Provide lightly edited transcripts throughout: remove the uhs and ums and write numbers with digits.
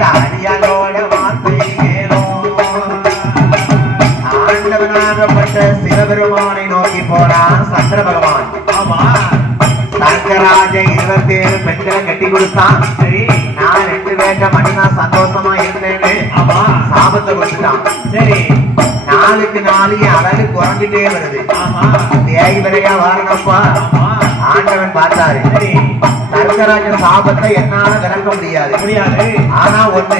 இந்த அடியாரோட வார்த்தை ஆண்டவனாகப்பட்ட சிவபெருமானை நோக்கி போனான் சந்திர பகவான். ஆமா, தர்க்கராஜ 27 பெண்களை கட்டி கொடுத்தான். சரி, நான் 2 பேர்ட்ட மட்டும்தான் சந்தோஷமா இருந்தேன்னு ஆமா சாபத்தை கொடுத்துட்டான். சரி, நாளுக்கு நாள் அழகு குறைஞ்சிட்டே வருது. ஆமா, தேய் விரையா வாரணப்பா ஆண்டவன் பார்த்தாரு. சரி, தர்க்கராஜ சாபத்தை என்னால விளக்க முடியாது. ஆனா ஒண்ணு,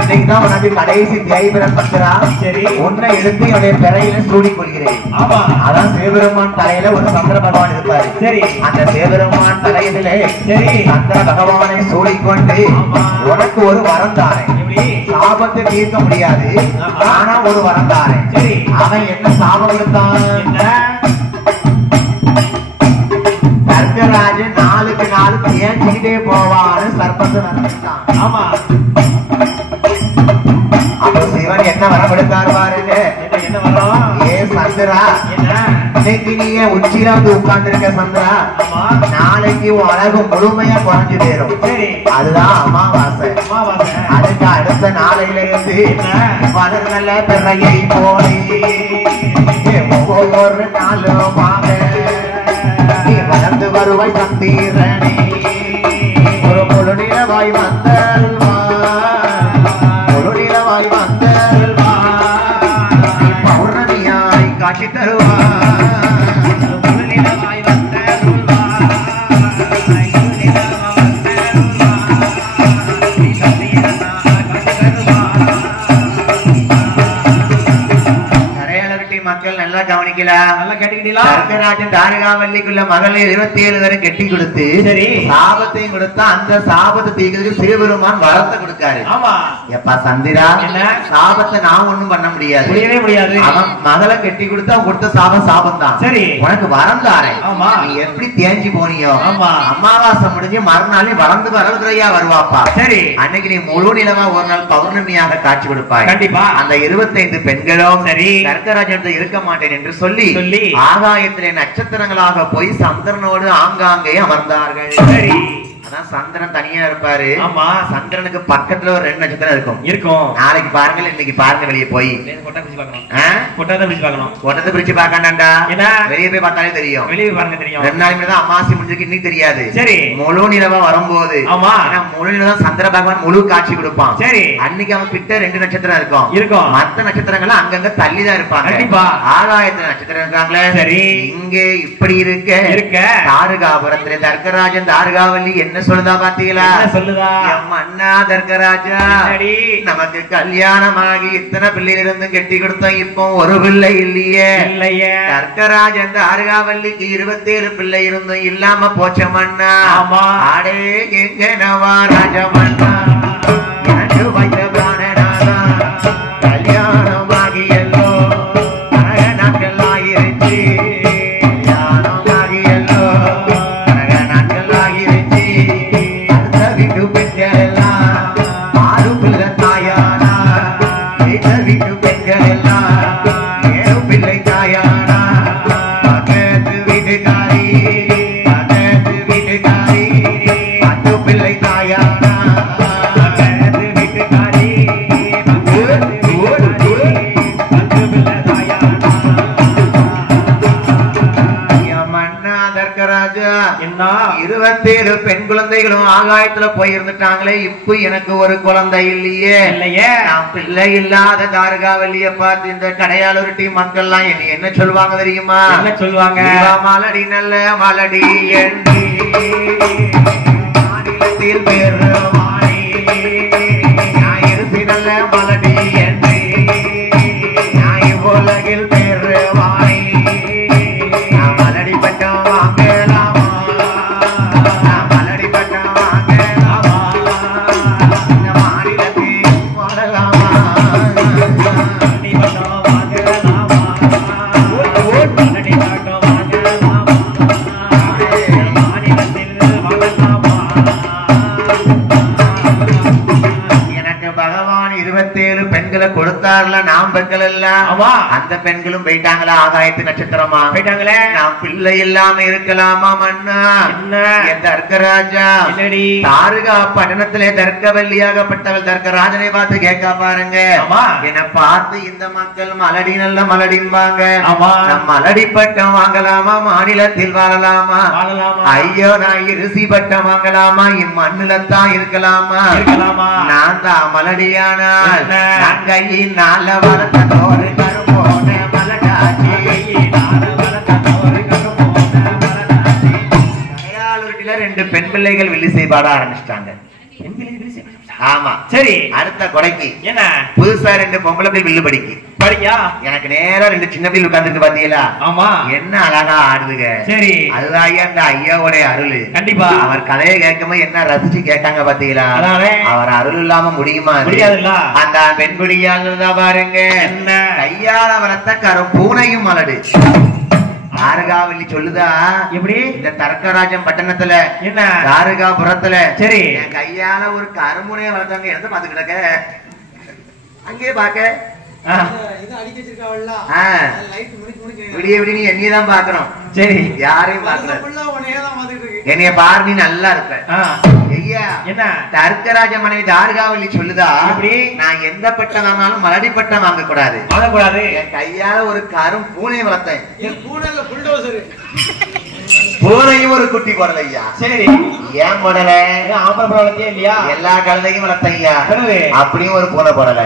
இன்னைக்குதான் உனக்கு கடைசி தேய்பிரம் பத்திரா. சரி, உன்னை எடுத்து என்னுடைய பிறையில சூடி கொள்கிறேன். ஆமா, அதான் சிவபெருமான் தலையில ஒரு சந்திர பகவான் இருப்பாரு. சரி, அந்த சிவபெருமான் தலையிலே சரி சந்திர பகவானை சூடிக்கொண்டு உனக்கு ஒரு வரம் தாரேன். சாபத்தை தீர்க்க முடியாது, ஆனா ஒரு வரம் தாரேன். சரி, அவன் என்ன சாபம் எடுத்தான்? தர்க்கராஜன் நாளுக்கு நாள் தேய்ச்சிக்கிட்டே போவான்னு சர்ப்பத்தை நடத்திட்டான். ஆமா, அப்ப சிவன் என்ன வரம் எடுத்தாரு பாருங்க. என்ன வரம்? ஏ சந்திரா, இன்னைக்கு நீ உச்சியில வந்து உட்கார்ந்து இருக்க சந்திரா, நாளைக்கு உன் அழகு முழுமையா குறைஞ்சு போயிரும். அதுதான் அமாவாசை. அதுக்கு அடுத்த நாளையில இருந்து வளர்நல பிறையை போலி ஒவ்வொரு நாளும் நீ வளர்ந்து வருவாய் சந்திரனே. ஒரு முழு நிலவாய் வந்தல்வா, முழு நிலவாய் வந்தல்வா, பௌர்ணமியாய் காட்சி தருவா. முழு நிலவாய் வந்தல்வா, மக்கள் நல்லா கவனிக்கலாம், நல்லா கேட்டுக்கிட்டீங்களா? தர்க்கராஜன் தாரகாவல்லிக்குள்ள மகளிர் 27 வரை கெட்டி கொடுத்து சரி சாபத்தையும் கொடுத்தா அந்த சாபத்தை தீர்க்கிறதுக்கு சிவபெருமான் வரத்தை கொடுக்காரு. ஆமா, எப்பா சந்திரா, சாபத்தை நான் ஒண்ணும் பண்ண முடியாது, முடியாது. அவன் மகளை கெட்டி கொடுத்தா கொடுத்த சாபம் சாபம் தான். சரி, உனக்கு வரம் தாரேன். ஆமா, நீ எப்படி தேஞ்சி போனியோ ஆமா அமாவாசை முடிஞ்சு மறுநாள் வளர்ந்து வரதுறையா வருவாப்பா. சரி, அன்னைக்கு நீ முழு நிலவா ஒரு நாள் பௌர்ணமியாக காட்சி கொடுப்பாய். கண்டிப்பா அந்த 25 பெண்களும் சரி தர்க்கராஜன் இருக்க மாட்டேன் என்று சொல்லி ஆகாயத்திலே நட்சத்திரங்களாக போய் சந்திரனோடு ஆங்காங்கே அமர்ந்தார்கள். சரி, அதான் சந்திரன் தனியா இருப்பாரு. ஆமா, சந்திரனுக்கு பக்கத்துல ஒரு 2 நட்சத்திரம் இருக்கும். நாளைக்கு பாருங்க, இன்னைக்கு பாருங்க, வெளியே போய் கொட்டத்தை பிரிச்சு பாக்கண்டா. வெளியே போய் பார்த்தாலே தெரியும். வெளியே பாருங்க தெரியும். 2 நாள் தான் அமாவாசை முடிஞ்சுக்கு இன்னைக்கு தெரியாது. சரி, முழு நிலவா வரும்போது ஆமா முழு நிலவா சந்திர பகவான் முழு காட்சி கொடுப்பான். சரி, அன்னைக்கு அவன் கிட்ட 2 நட்சத்திரம் இருக்கும். மற்ற நட்சத்திரங்கள் அங்கங்க தள்ளிதான் இருப்பாங்க. கண்டிப்பா ஆகாயத்துல நட்சத்திரம் இருக்காங்களே. சரி, இங்கே இப்படி இருக்க தாரகாபுரத்துல தர்க்கராஜன் தாரகாவல்லி என்ன சொல்லுதா பாத்தீங்களா? சொல்லுதா? அண்ணா தர்க்கராஜா, நமக்கு கல்யாணமாகி இத்தனை பிள்ளைகள் இருந்தும் கெட்டி கொடுத்தோம், இப்போ ஒரு பிள்ளை இல்லையே. தர்க்கராஜன் தாரகாவல்லிக்கு 27 பிள்ளை இருந்தும் இல்லாம போச்சமண்ணா. ஆடே எங்கனவா ராஜமண்ணா, எனக்கு வைத்த பிராணனாதா கல்யாணமாகி எல்லோ கனக நாட்கள் ஆகிருச்சு. என்ன 27 பெண் குழந்தைகளும் ஆகாயத்துல போய் இருந்துட்டாங்களே, இப்ப எனக்கு ஒரு குழந்தை இல்லையே. நான் பிள்ளை இல்லாத தாரகாவல்லிய பார்த்து இந்த கடையாளூர் மக்கள்லாம் என்ன சொல்லுவாங்க தெரியுமா? என்ன சொல்லுவாங்க? மலடி நல்ல மலடி என்று மாநிலத்தில் பெருமானி ஞாயிறு நல்ல மலடி என்று ஞாயிறு உலகில் பெருமானி மலடி பட்டம் வாங்கலாமா, மலடி பட்டம் வாங்கலாமா, இந்த மாநிலத்தில் வாழலாமா, மலடி பட்டம் வாங்கலாமா, மலடி பட்டம் வாங்கலாமா, மாநிலத்தில் வாழலாமா. பெண்களை கொடுத்தாருல நாம் பெண்கள் எல்லாம் அந்த பெண்களும் போயிட்டாங்களா ஆகாயத்து நட்சத்திரமா போயிட்டாங்களே நாம் பிள்ளை இல்லாம இருக்கலாமா மன்னா என் தர்க்கராஜா தாருகா பட்டணத்திலே தர்க்கவல்லியாகப்பட்டவள் தர்க்கராஜனை பார்த்து கேட்க பாருங்க என்ன பார்த்து இந்த மக்கள் மலடி நல்ல மலடிம்பாங்க மலடி பட்டம் வாங்கலாமா மாநிலத்தில் வாழலாமா ஐயோ நான் இருசி பட்டம் வாங்கலாமா இம்மண்ணுலத்தான் இருக்கலாமா நான் தான் மலடியானால் நான் கையில் நாள வளர்த்த ஒரு கரும்போன மலடாச்சி ரெண்டு பெண் பிள்ளைகள் வில்லிசை பாட ஆரம்பிச்சிட்டாங்க ஆமா சரி அடுத்த கொடைக்கு என்ன புதுசா ரெண்டு பொம்பளை போய் வில்லு படிக்கா எனக்கு நேரா ரெண்டு சின்ன பிள்ளை உட்கார்ந்துருக்கு பாத்தீங்களா ஆமா என்ன அழகா ஆடுதுங்க சரி அதுதான் ஐயா அந்த ஐயாவோட அருள் கண்டிப்பா அவர் கதையை கேட்கும்போது என்ன ரசிச்சு கேட்டாங்க பாத்தீங்களா அவர் அருள் இல்லாம முடியுமா முடியாதுல்ல அந்த பெண் குடியாங்கதா பாருங்க என்ன கையால வளர்த்த கரும் பூனையும் மலடு தாரகாவல்லி சொல்லுதா எப்படி இந்த தர்க்கராஜன் பட்டணத்துல என்ன தாரகாபுரத்துல சரி என் கையால ஒரு கருமுனைய வளர்த்தாங்க எந்த பாத்து கிடக்க அங்கே பாக்க விடிய விடிய நீ என்னையதான் பாக்கணும் சரி யாரையும் பாக்கல என்னைய பாரு நீ நல்லா இருப்ப ஐயா என்ன தர்க்கராஜ மனைவி தாரகாவல்லி சொல்லுதா நான் எந்த பட்டம் வாங்கினாலும் மலடி பட்டம் வாங்க கூடாது வாங்கக்கூடாது என் கையால ஒரு கரும் பூனை வளர்த்தேன் பூனையும் ஒரு குட்டி போடல ஐயா சரி ஏன் போடல இல்லையா எல்லா கழுதையும் வளர்த்தேன் ஐயா அப்படியும் ஒரு பூனை போடல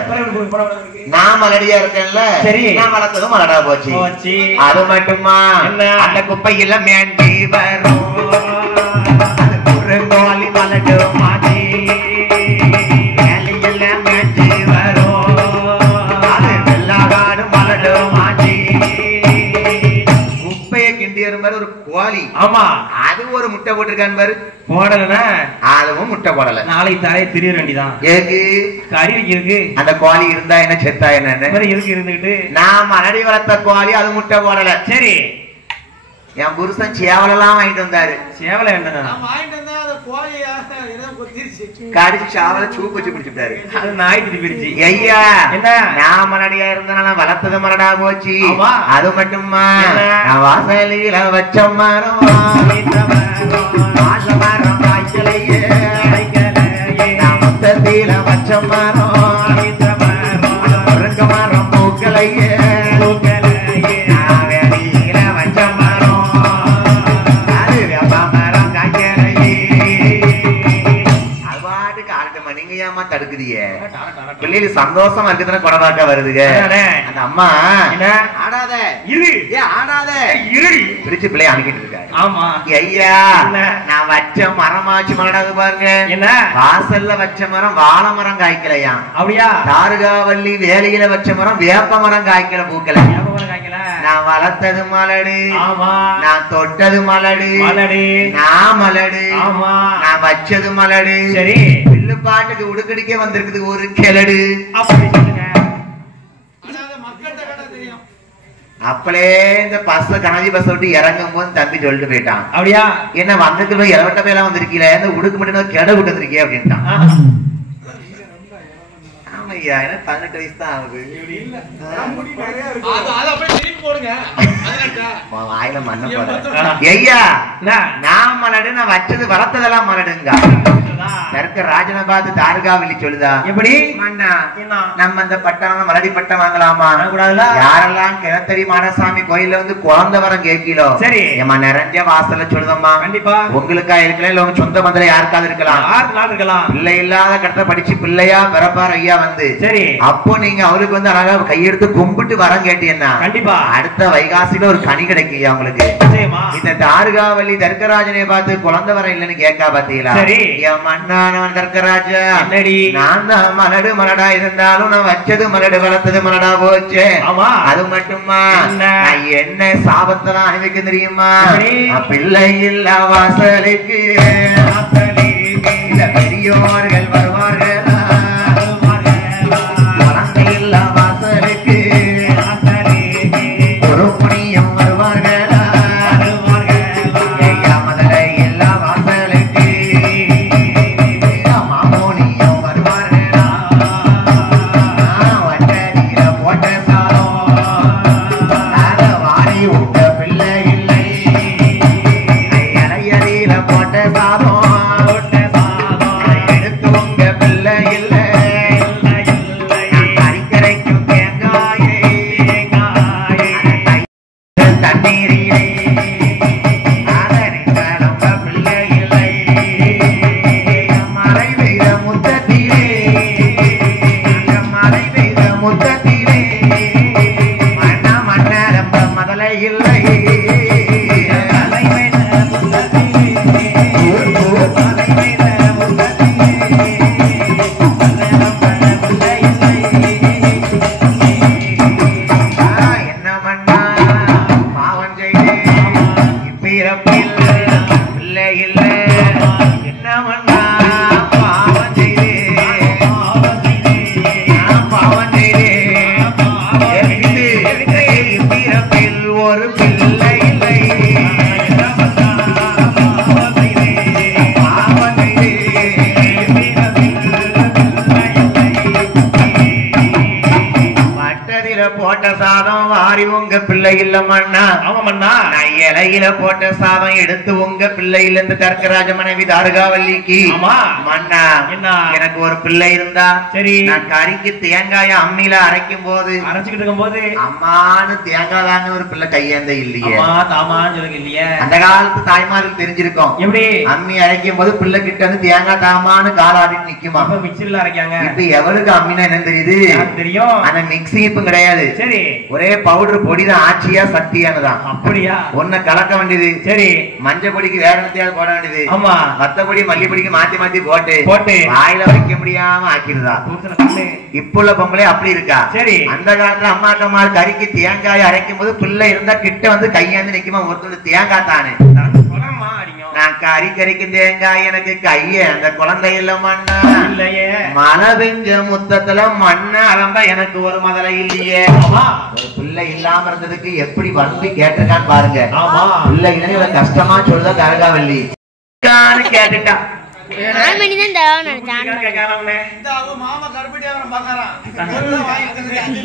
நான் மலடியா இருக்கேன்ல சரி நான் வளர்த்ததும் மலடா போச்சு அது மட்டுமா அந்த குப்பையில மேண்டி வரும் குறுங்கோலி மலடு மாட்டி வேலையில மேண்டி வரும் அது வெள்ளாடு மலடு மாட்டி குப்பையை கிண்டி மாதிரி ஒரு கோழி ஆமா அது ஒரு முட்டை போட்டிருக்கான் பாரு போடலன்னா அதுவும் முட்டை போடல நாளைக்கு தரையை திரிய வேண்டிதான் ஏக்கு கறி இருக்கு அந்த கோழி இருந்தா என்ன செத்தா என்ன இருக்கு இருந்துகிட்டு நான் மலடி வளர்த்த கோழி அது முட்டை போடல சரி என் புருஷன் சேவலாம் வாங்கிட்டு வந்தாரு சேவலை கடிச்சு சாவல சூப்பு வச்சு பிடிச்சுட்டாரு அது நாய் பிடிச்சு ஐயா என்ன நான் மலடியா இருந்தனால வளர்த்தது மலடா போச்சு அது மட்டுமா நான் வாசலில வச்ச மரம் காய்ச்சலையே நான் மொத்தத்தில வச்ச மரம் மரம் பூக்கலையே தடுக்குதியே பிள்ளைங்க சந்தோஷமா இருக்குதுன்னா குடமாக்க வருதுங்க அந்த அம்மா ஆடாத ஆடாத பிரிச்சு பிள்ளைய அனுப்பிட்டு இருக்காரு ஆமா ஐயா நான் வச்ச மரமாச்சு மலடாது பாருங்க என்ன வாசல்ல வச்ச மரம் வாழை மரம் காய்க்கலையா அப்படியா தாரகாவல்லி வேலையில வச்ச மரம் வேப்ப மரம் காய்க்கல பூக்கல நான் வளர்த்தது மலடு நான் தொட்டது மலடு நான் மலடு நான் வச்சது மலடு சரி பில்லு பாட்டுக்கு உடுக்கடிக்க வந்திருக்குது ஒரு கிளடு அப்படி சொல்லுங்க அப்பளே இந்த பஸ் கனதி பஸ் விட்டு இறங்கும் போது தம்பி சொல்லிட்டு போயிட்டான் அப்படியா என்ன வந்துட்டு போய் இளவட்ட போயெல்லாம் வந்திருக்கீல இந்த உடுக்கு மட்டும் கெட விட்டு வந்திருக்கே அப்படின்ட்டான் ஆமையா என்ன 18 வயசு தான் ஆகுது வாயில மண்ண போட ஐயா நான் மலடு நான் வச்சது வளர்த்ததெல்லாம் மலடுங்க ராஜனை பார்த்து தாரகாவல்லி சொல்லுதா எப்படி நம்ம இந்த பட்டம் மலடி பட்டம் வாங்கலாமா யாரெல்லாம் கிணத்தடி மாடசாமி கோயில்ல வந்து குழந்தை வரம் கேட்கலோ சரி ஏமா நிறைஞ்ச வாசல்ல சொல்லுதம்மா கண்டிப்பா உங்களுக்கா இருக்கலாம் இல்ல உங்க சொந்த மந்திர யாருக்காவது இருக்கலாம் பிள்ளை இல்லாத கட்ட படிச்சு பிள்ளையா பிறப்பார் ஐயா வந்து சரி அப்போ நீங்க அவருக்கு வந்து அழகா கையெடுத்து கும்பிட்டு வரம் கேட்டீங்கன்னா கண்டிப்பா அடுத்த வைகாசில ஒரு கனி கிடைக்கும் அவங்களுக்கு இந்த தாரகாவல்லி தர்க்கராஜனை பார்த்து குழந்தை வரம் இல்லைன்னு கேட்கா பாத்தீங்களா சரி மன்னானவன் தர்க்கராஜா நான் தான் மலடு மலடா இருந்தாலும் நான் வச்சது மலடு வளர்த்தது மலடா போச்சு அது மட்டுமா என்ன சாபத்தெல்லாம் அனுபவிக்க தெரியுமா பிள்ளை இல்ல வாசலுக்கு பெரியோர்கள் வருவார்கள் குழந்தை இல்ல வாசலுக்கு ஒரு புனியம் வருவார்கள் போட்ட சாதம் வாரி உங்க பிள்ளை இல்ல மண்ணா. ஆமாமண்ணா. நான் இலையில போட்ட சாதம் எடுத்து உங்க பிள்ளை இல்ல இந்த தர்க்கராஜ மனைவி தாருகாவல்லிக்கு. ஆமா மண்ணா என்ன எனக்கு ஒரு பிள்ளை இருந்தா சரி நான் கறிக்கு தேங்காய அம்மியில அரைக்கும் போது அரைச்சுக்கிட்டு இருக்கும் போது அம்மானு தேங்காய் தாங்க ஒரு பிள்ளை கையேந்த இல்லையே. தாமான்னு சொல்லுங்க இல்லையே. அந்த காலத்து தாய்மாருக்கு தெரிஞ்சிருக்கும் எப்படி அம்மி அரைக்கும் போது பிள்ளை கிட்ட வந்து தேங்காய் தாமான்னு காலாடிட்டு நிக்குமா. மிக்சில அரைக்காங்க. இப்ப எவளுக்கு அம்மினா என்னன்னு தெரியுது தெரியும். ஆனா மிக்சி இப்ப கிடையாது. சரி ஒரே பவுடர் பொடிதான் ஆட்சியா சக்தியானதான். அப்படியா ஒன்ன கலக்க வேண்டியது. சரி மஞ்சள் பொடிக்கு வேற இடத்தையாவது போட வேண்டியது. ஆமா மத்தபடி மல்லிப்பொடிக்கு மாத்தி மாத்தி போட்டு போட்டு வாயில வைக்க முடியாம ஆக்கிடுதா. இப்ப உள்ள பொம்பளை அப்படி இருக்கா. சரி அந்த காலத்துல அம்மாக்கம்மா கறிக்கு தேங்காய் அரைக்கும் போது பிள்ளை இருந்தா கிட்ட வந்து கையாந்து நிக்குமா ஒருத்தர் தேங்காய் தானே. நான் கறி கறிக்கும் தேங்காய் எனக்கு கைய அந்த குழந்தை இல்ல மண்ணா இல்லையே. மழை பெஞ்ச முத்தத்துல மண்ண அலம்ப எனக்கு ஒரு முதல இல்லையே. பிள்ளை இல்லாம இருந்ததுக்கு எப்படி வந்து கேட்டிருக்கான்னு பாருங்க. பிள்ளை இல்லைன்னு கஷ்டமா சொல்லுதா தாருகாவல்லி கேட்டுட்டா.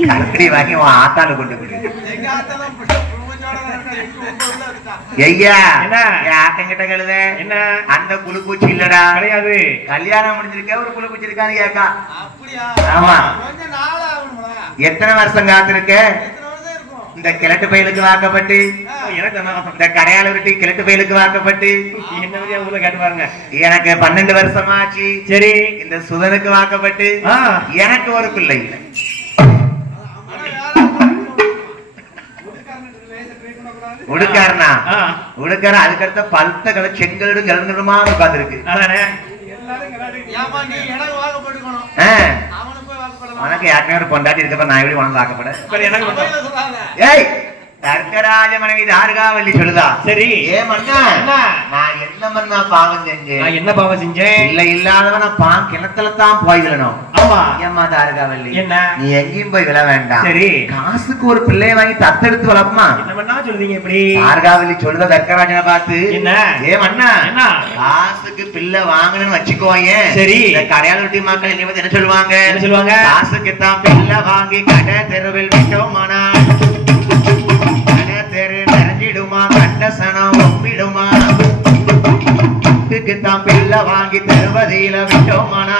கருப்படி வாங்கி ஆத்தால கொண்டு ஆட்டங்கிட்ட கழுத என்ன அந்த குளுப்பூச்சி இல்லடா கிடையாது. கல்யாணம் முடிஞ்சிருக்க ஒரு குளுப்பூச்சி இருக்கான்னு கேக்கா. ஆமா எத்தனை வருஷம் காத்திருக்க இந்த கிழட்டு பயிலுக்கு வாக்கப்பட்டு இந்த கடையாள விட்டு கிழட்டு பயிலுக்கு வாக்கப்பட்டு என்ன கேட்டு பாருங்க. எனக்கு 12 வருஷமாச்சு. சரி இந்த சுதனுக்கு வாக்கப்பட்டு எனக்கு ஒரு பிள்ளை இல்லை. உடுக்காரனா உடுக்கார அதுக்கடுத்த பழுத்த கடை செங்கலடு கிழங்குமா உட்கார்ந்து இருக்கு. உனக்கு யாருமே ஒரு பொண்டாட்டி இருக்கப்ப நான் எப்படி உனக்கு வாக்கப்பட. தர்க்கராஜ மனைவி தாருகாவல்லி சொல்லுதா. சரி ஏ மண்ணா நான் என்ன மண்ணா பாவம் செஞ்சேன். என்ன பாவம் செஞ்சேன் இல்ல இல்லாதவன் நான் கிணத்துல தான் போய் விழணும். ஆமா ஏமா தாருகாவல்லி என்ன நீ எங்கேயும் போய் விழ வேண்டாம். சரி காசுக்கு ஒரு பிள்ளைய வாங்கி தத்தெடுத்து வளர்ப்பமா. என்ன சொல்றீங்க இப்படி தாருகாவல்லி சொல்லுதா தர்க்கராஜனை பார்த்து. என்ன ஏ மண்ணா காசுக்கு பிள்ளை வாங்கணும்னு வச்சுக்கோங்க. சரி கரையாள விட்டி மக்கள் என்ன சொல்லுவாங்க என்ன சொல்லுவாங்க காசுக்கு தான் பிள்ளை வாங்கி கடை தெருவில் விட்டோமானா நிறைஞ்சிடுமா கண்டசனம் ஒப்பிடுமா. தான் பிள்ளை வாங்கி தருவதில விட்டோமானா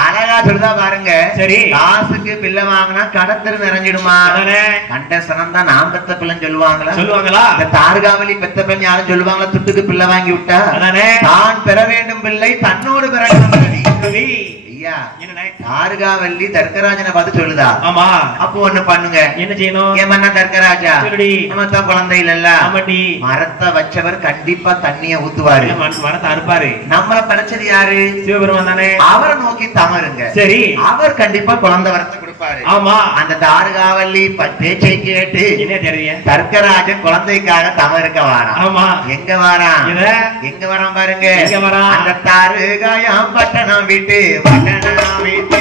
அழகா சொல்லுதா பாருங்க. சரி காசுக்கு பிள்ளை வாங்கினா கடத்தரு நிறைஞ்சிடுமா. கண்டசனம் தான் நாம் பெத்த பிள்ளைன்னு சொல்லுவாங்களா. இந்த தாருகாவலி பெத்த பிள்ளை யாரும் சொல்லுவாங்களா. துட்டுக்கு பிள்ளை வாங்கி விட்டா தான் பெற வேண்டும் பிள்ளை தன்னோடு பெற வேண்டும். தாருகாவல்லி தர்க்கராஜனை பார்த்து சொல்லுதா. ஆமா அப்போ ஒண்ணு பண்ணுங்க என்ன செய்யணும். ஏமன்னா தர்க்கராஜா தான் குழந்தை இல்ல மரத்தை வச்சவர் கண்டிப்பா தண்ணிய ஊத்துவாரு மரத்தை அறுப்பாரு. நம்மள படைச்சது யாரு சிவபெருமான் தானே. அவரை நோக்கி தமருங்க. சரி அவர் கண்டிப்பா குழந்தை வரத்தை கொடுப்பாரு. ஆமா அந்த தாருகாவல்லி பேச்சை கேட்டு என்ன தெரியும் தர்க்கராஜன் குழந்தைக்காக தமருக்க வாரான். ஆமா எங்க வாரான் எங்க வரான் பாருங்க. அந்த தாருகாயம் பட்டணம் விட்டு பட்டணம் விட்டு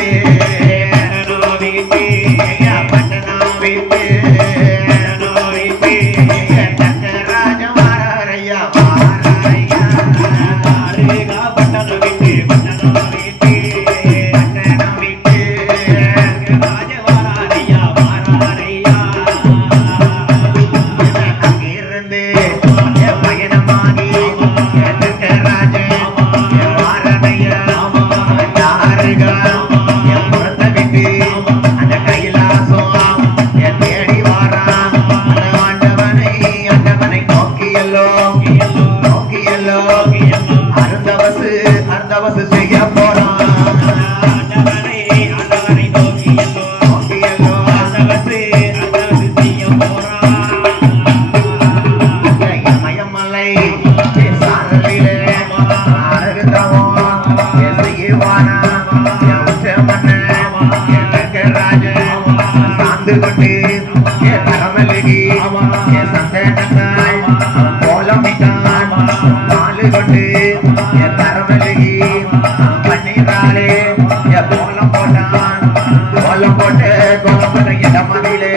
பட்டணம் விட்டு தர்க்கராஜன் வாராரையா வாராரையா பட்டணம் விட்டு பட்டணம் விட்டு பட்டணம் விட்டு ராஜ வாராரையா வாராரையா அங்கிருந்து பயணமாகி தர்க்கராஜன் வாராரையா அந்த கைலாசம் தேடி வாரான். ஆண்டவனை நோக்கியல்லோ நோக்கியல்லோ அருந்தவசு செய்ய போறான். நோக்கியல்லோ மயமலை சாரலிலே அருந்தவம் செய்வானா சாந்து கொண்டு சந்தேகத்தாய் இடமதிலே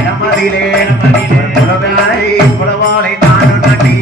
இடமதிலே குலவாளை குலவாளை தானு நட்டி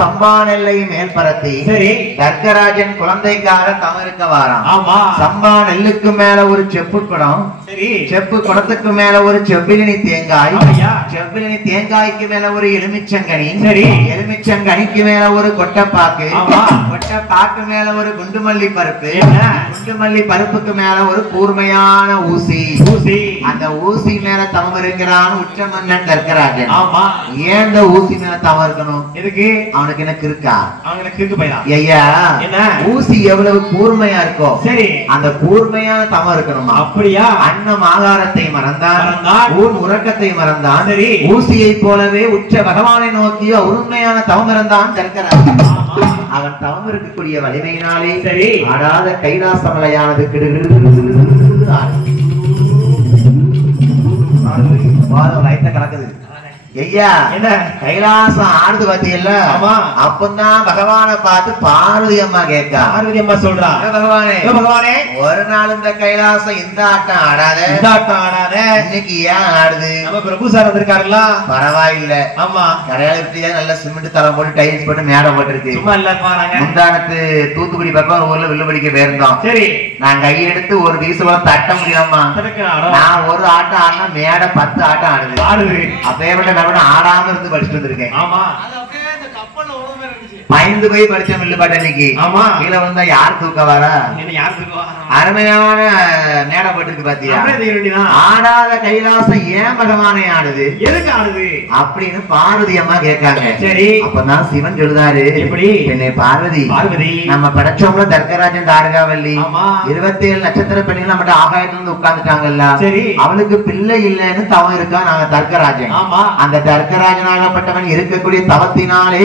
சம்பானெல்லை மேல் பரத்தி தர்க்கராஜன் குழந்தைக்காக தமருக்க வாராம். சம்பா நெல்லுக்கு மேல ஒரு செப்பு குடம், செப்பு குடத்துக்கு மேல ஒரு செவ்விலினி தேங்காய், செவ்விலினி தேங்காய்க்கு மேல ஒரு எலுமிச்சங்கனி, எலுமிச்சங்கனிக்கு மேல ஒரு கொட்டைப்பாக்கு, கொட்டைப்பாக்கு மேல ஒரு குண்டுமல்லி பருப்பு, குண்டுமல்லி பருப்புக்கு மேல ஒரு கூர்மையான ஊசி, அந்த ஊசி மேல தமம் இருக்கிறான் உச்ச மன்னன் தர்க்கராஜன். ஏன் இந்த ஊசி மேல தமம் இருக்கணும்? எதுக்கு? அவனுக்கு எனக்கு இருக்கா? அவனுக்கு இருக்கு பையா. ஐயா ஊசி எவ்வளவு கூர்மையா இருக்கோ சரி அந்த கூர்மையான தமம் இருக்கணுமா? அப்படியா? அன்னம் ஆகாரத்தை மறந்தான், ஊன் உறக்கத்தை மறந்தான், சரி ஊசியை போலவே உச்ச பகவானை நோக்கி உண்மையான தவம் இருந்தான் தர்க்கராஜன். அவன் தவம் இருக்கக்கூடிய வலிமையினாலே சரி ஆடாத கைலாச மலையானது லைட்ட கலக்குது. ஐயா என்ன கைலாசம் ஆடுது பாத்தீங்கல்ல? அப்பதான் பகவான பார்த்து பார்வதி அம்மா கேட்கா. பார்வதி அம்மா சொல்றா, பகவானே பகவானே ஒரு நாள் இந்த கைலாசம் இந்த ஆட்டம் ஆடாத, இந்த ஆட்டம் ஆடாத, இன்னைக்கு ஏன் ஆடுது? நம்ம பிரபு சார் வந்திருக்காருல்ல. பரவாயில்ல. ஆமா கரையாள விட்டியா நல்ல சிமெண்ட் தளம் போட்டு டைல்ஸ் போட்டு மேடம் போட்டுருக்கு. சும்மா இல்ல முந்தானத்து தூத்துக்குடி பக்கம் ஒரு ஊர்ல வில்லுபடிக்க போயிருந்தோம். சரி நான் கையெடுத்து ஒரு வீசுவ தட்ட முடியாமா? நான் ஒரு ஆட்டம் ஆடினா மேட 10 ஆட்டம் ஆடுது ஆடுது. அப்ப ஆடாம இருந்து படிச்சுட்டு வந்திருக்கேன். பயந்து போய் படிச்ச மில்லு பாட்டு அன்னைக்கு. ஆமா கீழே வந்தா யார் தூக்க வரா? அருமையான மேடை போட்டுருக்கு பாத்தியா? ஆடாத கைலாசம் ஏன் பகவானை ஆடுது? எதுக்கு ஆடுது அப்படின்னு பார்வதி அம்மா கேட்காங்க. சரி அப்பதான் சிவன் சொல்லுதாரு, எப்படி என்னை பார்வதி பார்வதி நம்ம படைச்சவங்கள தர்க்கராஜன் தாரகாவல்லி 27 நட்சத்திர பெண்கள் நம்மகிட்ட ஆகாயத்துல இருந்து உட்கார்ந்துட்டாங்கல்ல. சரி அவளுக்கு பிள்ளை இல்லைன்னு தவம் இருக்கா நாங்க தர்க்கராஜன். அந்த தர்க்கராஜனாகப்பட்டவன் இருக்கக்கூடிய தவத்தினாலே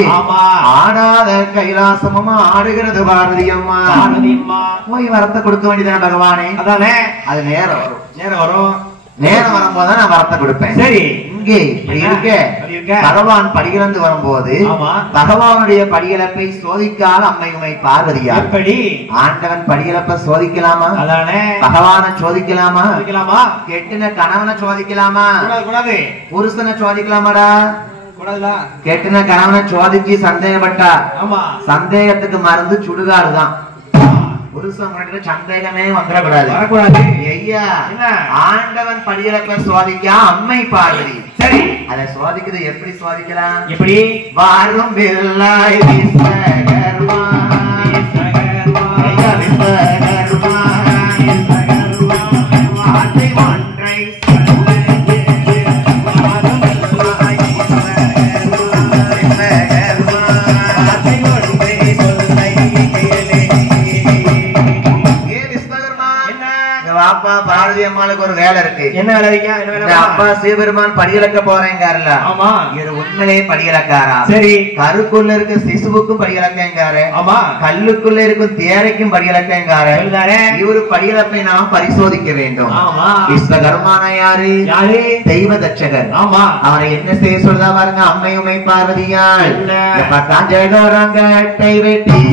ஆடாத கைலாசமா ஆடுகிறது பார்வதி அம்மா. போய் வரத்தை கொடுக்க வேண்டியதான பகவானே. அதானே அது நேரம் வரும், நேரம் வரும், நேரம் வரும்போது நான் வரத்தை கொடுப்பேன். சரி இங்கே இருக்க பகவான் படியிலிருந்து வரும்போது பகவானுடைய படியிழப்பை சோதிக்காத அம்மையுமை பார்வதியா? எப்படி ஆண்டவன் படியிழப்ப சோதிக்கலாமா? அதானே பகவானை சோதிக்கலாமா? கெட்டின கணவனை சோதிக்கலாமா? புருஷனை சோதிக்கலாமாடா? கெட்டின கணவனை சோதிச்சு சந்தேகப்பட்டா சந்தேகத்துக்கு மருந்து சுடுகாடு தான். புருஷன் சந்தேகமே வந்துடக்கூடாது. ஐயா ஆண்டவன் படியிழப்ப சோதிக்க அம்மை பார்வதி. சரி அதை சோதிக்குது எப்படி சோதிக்கலாம்? எப்படி? வாரும் பிள்ளாய் விஸ்வகர்மா பார்வதி அம்மாளுக்கு ஒரு வேலை இருக்கு. என்ன வேலை? அப்பா சிவபெருமான் படியிழக்க போறேங்காருல. ஆமா இது உண்மையிலே படியிழக்காரா? சரி கருக்குள்ள இருக்க சிசுவுக்கும் படியிழக்கங்காரு. ஆமா கல்லுக்குள்ள இருக்கும் தேரைக்கும் படியிழக்கங்காரு. இவரு படியிழப்பை நாம் பரிசோதிக்க வேண்டும். ஆமா விஸ்வகர்மான யாரு? யாரு? தெய்வ தட்சகர். ஆமா அவரை என்ன செய்ய சொல்றா பாருங்க. அம்மையுமை பார்வதியால் ஜெகோரங்கட்டை வெட்டி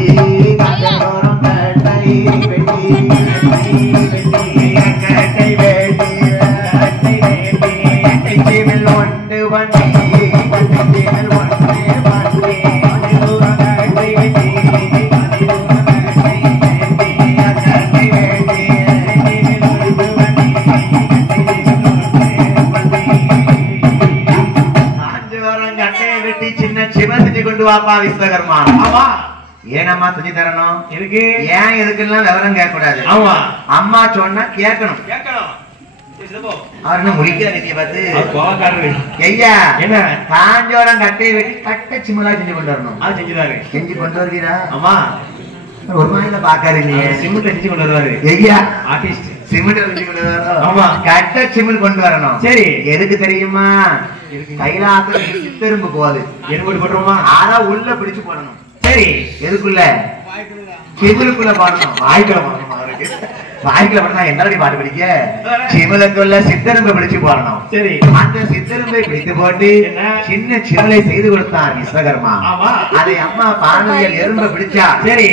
வாப்பா விஸ்வகர்மா. ஆமா, ஏனம்மா துணி தரணும்? இருக்கு. ஏன் எதுக்குலாம் விவரம் கேட்க கூடாது. ஆமா, அம்மா சொன்னா கேட்கணும். அவரு முடிக்கிற நிதியை பார்த்து ஐயா என்ன காஞ்சோரம் கட்டையை வெட்டி கட்ட சிம்மலா செஞ்சு கொண்டு வரணும். அது செஞ்சுதாரு. செஞ்சு கொண்டு வருவீரா? ஆமா, ஒரு மாதிரில பாக்காரு இல்லையே. சிமெண்ட் செஞ்சு கொண்டு வருவாரு ஐயா. ஆர்டிஸ்ட் சிமெண்ட் செஞ்சு கொண்டு வரணும். ஆமா, கட்ட சிமெண்ட் கொண்டு வரணும். சரி, எதுக்கு தெரியுமா? கைலாசத்துல சித்தெரும்பு போகுது. எறும்பு போட்டுருமா? ஆனா உள்ள பிடிச்சு போடணும். சரி, எதுக்குள்ள? சிமிலுக்குள்ள பாடணும். வாய்க்குள்ள பாடணும். அவருக்கு வாய்க்குள்ள பாடணும். என்னடி பாட்டு பிடிக்க? சிமிலுக்குள்ள சித்தெரும்பை பிடிச்சு போடணும். சரி, அந்த சித்தெரும்பை பிடித்து போட்டு சின்ன சிமிலை செய்து கொடுத்தார் விஸ்வகர்மா. அதை அம்மா பார்வதியால் எறும்பை பிடிச்சா. சரி,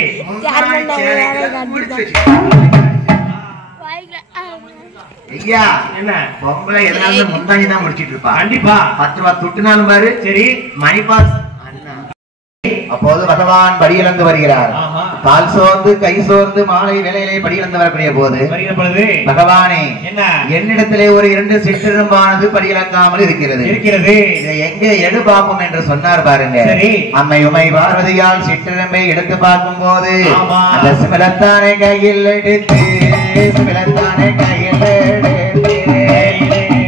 ஐயா என்ன பொம்பளை எதனால முந்தாணி தான் முடிச்சிட்டு இருப்பா. கண்டிப்பா 10 ரூபாய் துட்டுனாலும் பாரு. சரி, மணிபாஸ். அப்போது பகவான் படியிழந்து வருகிறார். கால் சோர்ந்து கை சோர்ந்து மாலை வேலையிலே படியிழந்து வரக்கூடிய போது பகவானே என்னிடத்திலே ஒரு 2 சிற்றெரும்பானது படியிழக்காமல் இருக்கிறது. இதை எங்கே எடு பார்ப்போம் என்று சொன்னார் பாருங்க. அம்மை உமை பார்வதியால் சிற்றெரும்பை எடுத்து பார்க்கும் போது அந்த சிமிலத்தானை கையில் எடுத்து சிமிலத்தானை கையில் எடுத்து கையில் எடுத்து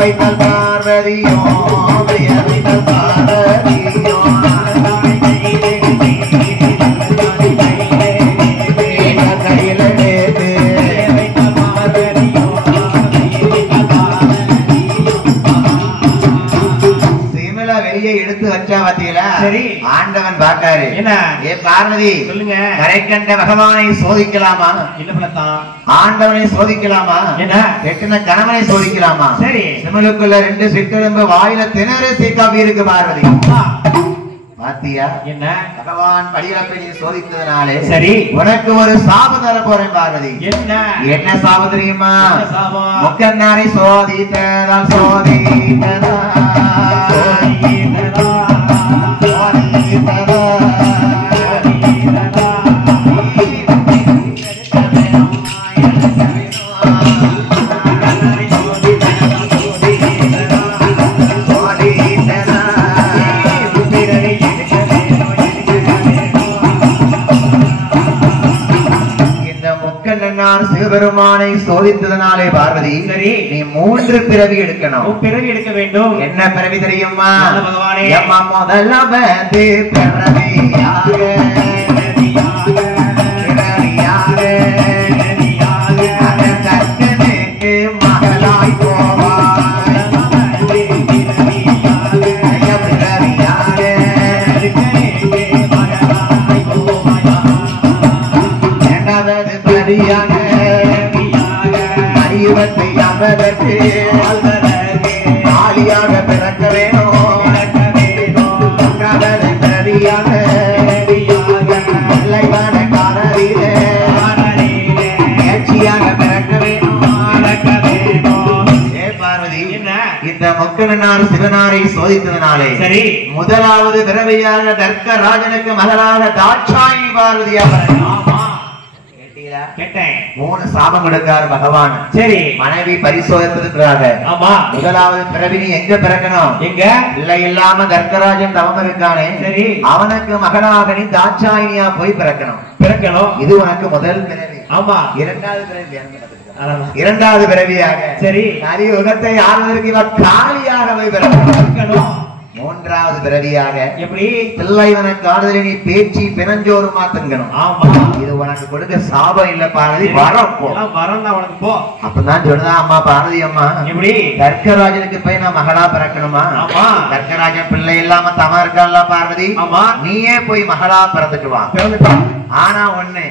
வைத்தால் பார்வதியோ வைத்தால் பார்வதியோ கையில் எடுத்து சிமில வெளியே எடுத்து வச்சா பாத்தீங்களா? சரி, ஆண்டவன் பார்த்தாரு. என்ன ஏ பார்வதி சொல்லுங்க, கரை கண்ட பகவானை சோதிக்கலாமா? ஆண்டவனை சோதிக்கலாமா? என்ன கெட்டின கணவனை சோதிக்கலாமா? சரி, சிமிலுக்குள்ள 2 சிற்றெரும்பு வாயில திணற சீக்காவி இருக்கு பார்வதி. பாத்தியா என்ன பகவான் படியிழப்பை நீ சோதித்ததுனாலே சரி உனக்கு ஒரு சாபம் தர போறேன் பார்வதி. என்ன சாபம் தெரியுமா? முக்கன்னாரை சோதித்ததால் சோதித்ததா சிவபெருமானை சோதித்ததனாலே பார்வதி சரி நீ 3 பிறவி எடுக்கணும். பிறவி எடுக்க வேண்டும். என்ன பிறவி தெரியுமா? பகவானே அம்மா முதலாவது பிறவியாக கர்த்தனுக்கு மகளாய் போவாய். இரண்டாவது பிறவியாக அறிவத்தை அமரத்து ஆளியாக பிறக்க வேணும். பிறவியாக பிள்ளைவான காணறிலே ஏற்றியாக பிறக்க வேணும். ஏ பார்வதி இந்த முக்கனார் சிவனாரை சோதித்ததனாலே சரி முதலாவது பிறவியாக தர்க்கராஜனுக்கு மகளாக தாட்சாயி பார்வதியாக 3 சாபம் எடுக்கார் பகவான். சரி மனைவி பரிசோதித்ததுக்காக ஆமா முதலாவது பிறவி எங்க பிறக்கணும்? எங்க இல்லை இல்லாம தர்க்கராஜன் தவம் இருக்கானே சரி அவனுக்கு மகனாக நீ தாட்சாயினியா போய் பிறக்கணும். இது உனக்கு முதல் பிறவி. ஆமா இரண்டாவது பிறவியாக சரி கலியுகத்தை ஆளுவதற்கு இவ காளியாக போய் பிறக்கணும். மூன்றாவது பிறவியாக எப்படி பிள்ளைவன காதலை நீ பேச்சு பிணஞ்சோறு மாத்தங்கணும். ஆமா இது உனக்கு கொடுக்க சாபம் இல்ல பார்வதி, வரம் உனக்கு போ. அப்பதான் சொல்லுதா அம்மா பார்வதி அம்மா எப்படி தர்க்கராஜனுக்கு போய் நான் மகளா பிறக்கணுமா? ஆமா தர்க்கராஜன் பிள்ளை இல்லாம தமா இருக்கான்ல பார்வதி. ஆமா நீயே போய் மகளா பிறந்துட்டு வா. ஆனா ஒண்ணு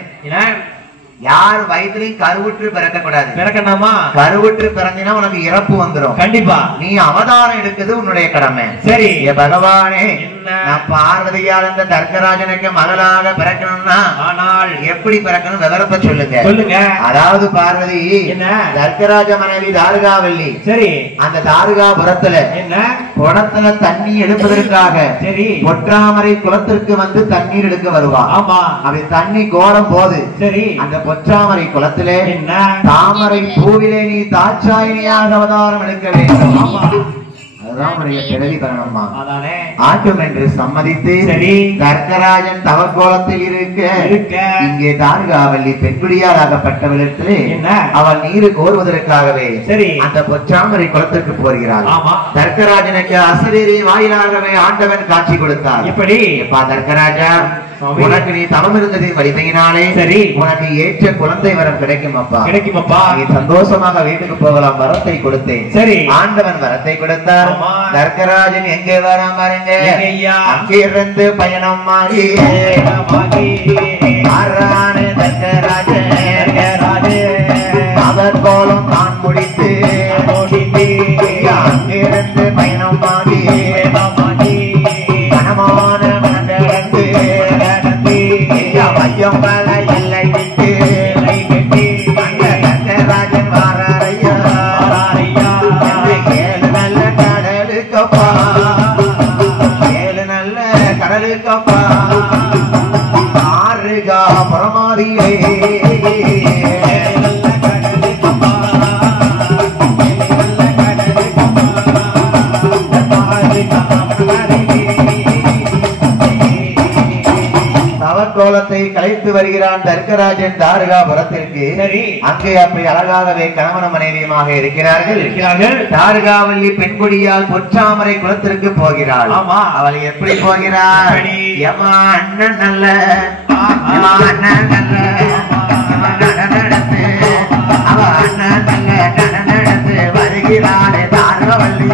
யார் வயிற்றுலையும் கருவுற்று பிறக்க கூடாது. பிறக்கணுமா? கருவுற்று பிறந்தினா உனக்கு இறப்பு வந்துடும். கண்டிப்பா. நீ அவதாரம் எடுக்குது உன்னுடைய கடமை. சரி பகவானே, நான் பார்வதியால் இந்த தர்க்கராஜனுக்கு மகளாக பிறக்கணும்னா ஆனால் எப்படி பிறக்கணும் விவரத்தை சொல்லுங்க. சொல்லுங்க. அதாவது பார்வதி என்ன? தர்க்கராஜ மனைவி தாருகாவல்லி. சரி. அந்த தாருகாபுரத்துல என்ன குளத்துல தண்ணி எடுப்பதற்காக சரி பொற்றாமரை குளத்திற்கு வந்து தண்ணீர் எடுக்க வருவா. ஆமா. அப்படி தண்ணி கோரம் போது சரி அந்த பொற்றாமரை குளத்திலே என்ன தாமரை பூவிலே நீ தாட்சாயினியாக அவதாரம் எடுக்க வேண்டும். ஆமா, அதுதான் உடைய பிறவி பரணம்மா. ஆட்டும் என்று சம்மதித்து சரி தர்க்கராஜன் தவக்கோலத்தில் இருக்க இங்கே தாருகாவல்லி பெண்குடியாளாகப்பட்டவளிடத்திலே அவள் நீரு கோருவதற்காகவே சரி அந்த பொற்றாமரை குளத்திற்கு போகிறாள். தர்க்கராஜனுக்கு அசரீரி வாயிலாகவே ஆண்டவன் காட்சி கொடுத்தார். எப்படி? தர்க்கராஜா, உனக்கு நீ தவம் இருந்ததின் வலிமையினாலே சரி உனக்கு ஏற்ற குழந்தை வரம் கிடைக்கும் அப்பா. கிடைக்கும் அப்பா. நீ சந்தோஷமாக வீட்டுக்கு போகலாம். வரத்தை கொடுத்தேன். சரி ஆண்டவன் வரத்தை கொடுத்தார். தர்க்கராஜன் எங்கே வர பாருங்க. அங்கிருந்து பயணம் மாறி தர்க்கராஜன் அவர் கோலம் தான் முடித்து அங்கிருந்து பயணம் மாறி கனமான மனதிழந்து மையம் பல எல்லை விட்டு அந்த தர்க்கராஜன் வாரையா ஏழு நல்ல கடலுக்கப்பா, ஏழு நல்ல கடலுக்கப்பா ஆறுகா பரமாதியே கோலத்தை கலைத்து வருகிறான் தர்க்கராஜன் தாருகாபுரத்திற்கு. சரி அங்கே அப்படி அழகாகவே கணவன மனைவியுமாக இருக்கிறார்கள். தாருகாவல்லி பெண்குடியால் பொற்றாமரை குளத்திற்கு போகிறாள். ஆமா, அவள் எப்படி போகிறாள்? அண்ணன் நல்ல அண்ணன் நல்ல நடந்து அவ அண்ணன் நல்ல நடந்து வருகிறாளே தாருகாவல்லி.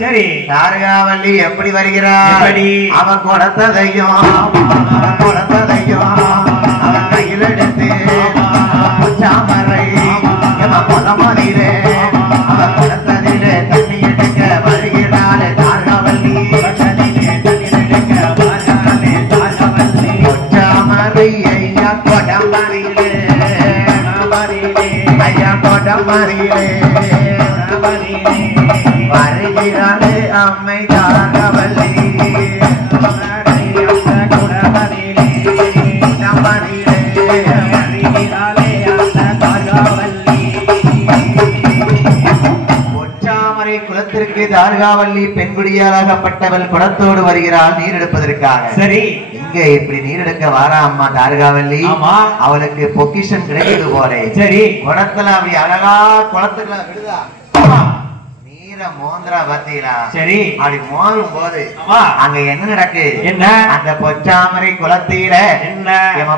சரி தாருகாவல்லி எப்படி வருகிறாள்? அவன் கொடுத்ததையும் அவன் கையில் எடுத்து பொற்றாமரை மதிலே அவன் கொடுத்ததிலே தண்ணி எடுக்க வருகிறாள் தாருகாவல்லி. பொற்றாமரை ஐயா கொடமரிலே ஐயா கொடமரிலே வருகிறாளே அம்மை தாருகாவல்லி. பொற்றாமரை குளத்திற்கு தாருகாவல்லி பெண்குடியாளாகப்பட்டவள் குளத்தோடு வருகிறாள் நீர் எடுப்பதற்காக. சரி இங்க இப்படி நீர் எடுக்க வாரா அம்மா தாருகாவல்லி. அவளுக்கு பொக்கிஷன் கிடைக்குது போலே. சரி குளத்துல அப்படி அழகா குளத்துக்குள்ள விடுதா மோந்திரா பாத்தீங்களா? சரி அப்படி மோதும் போது அங்க என்ன நடக்கு? என்ன அந்த பொற்றாமரை குளத்தில என்ன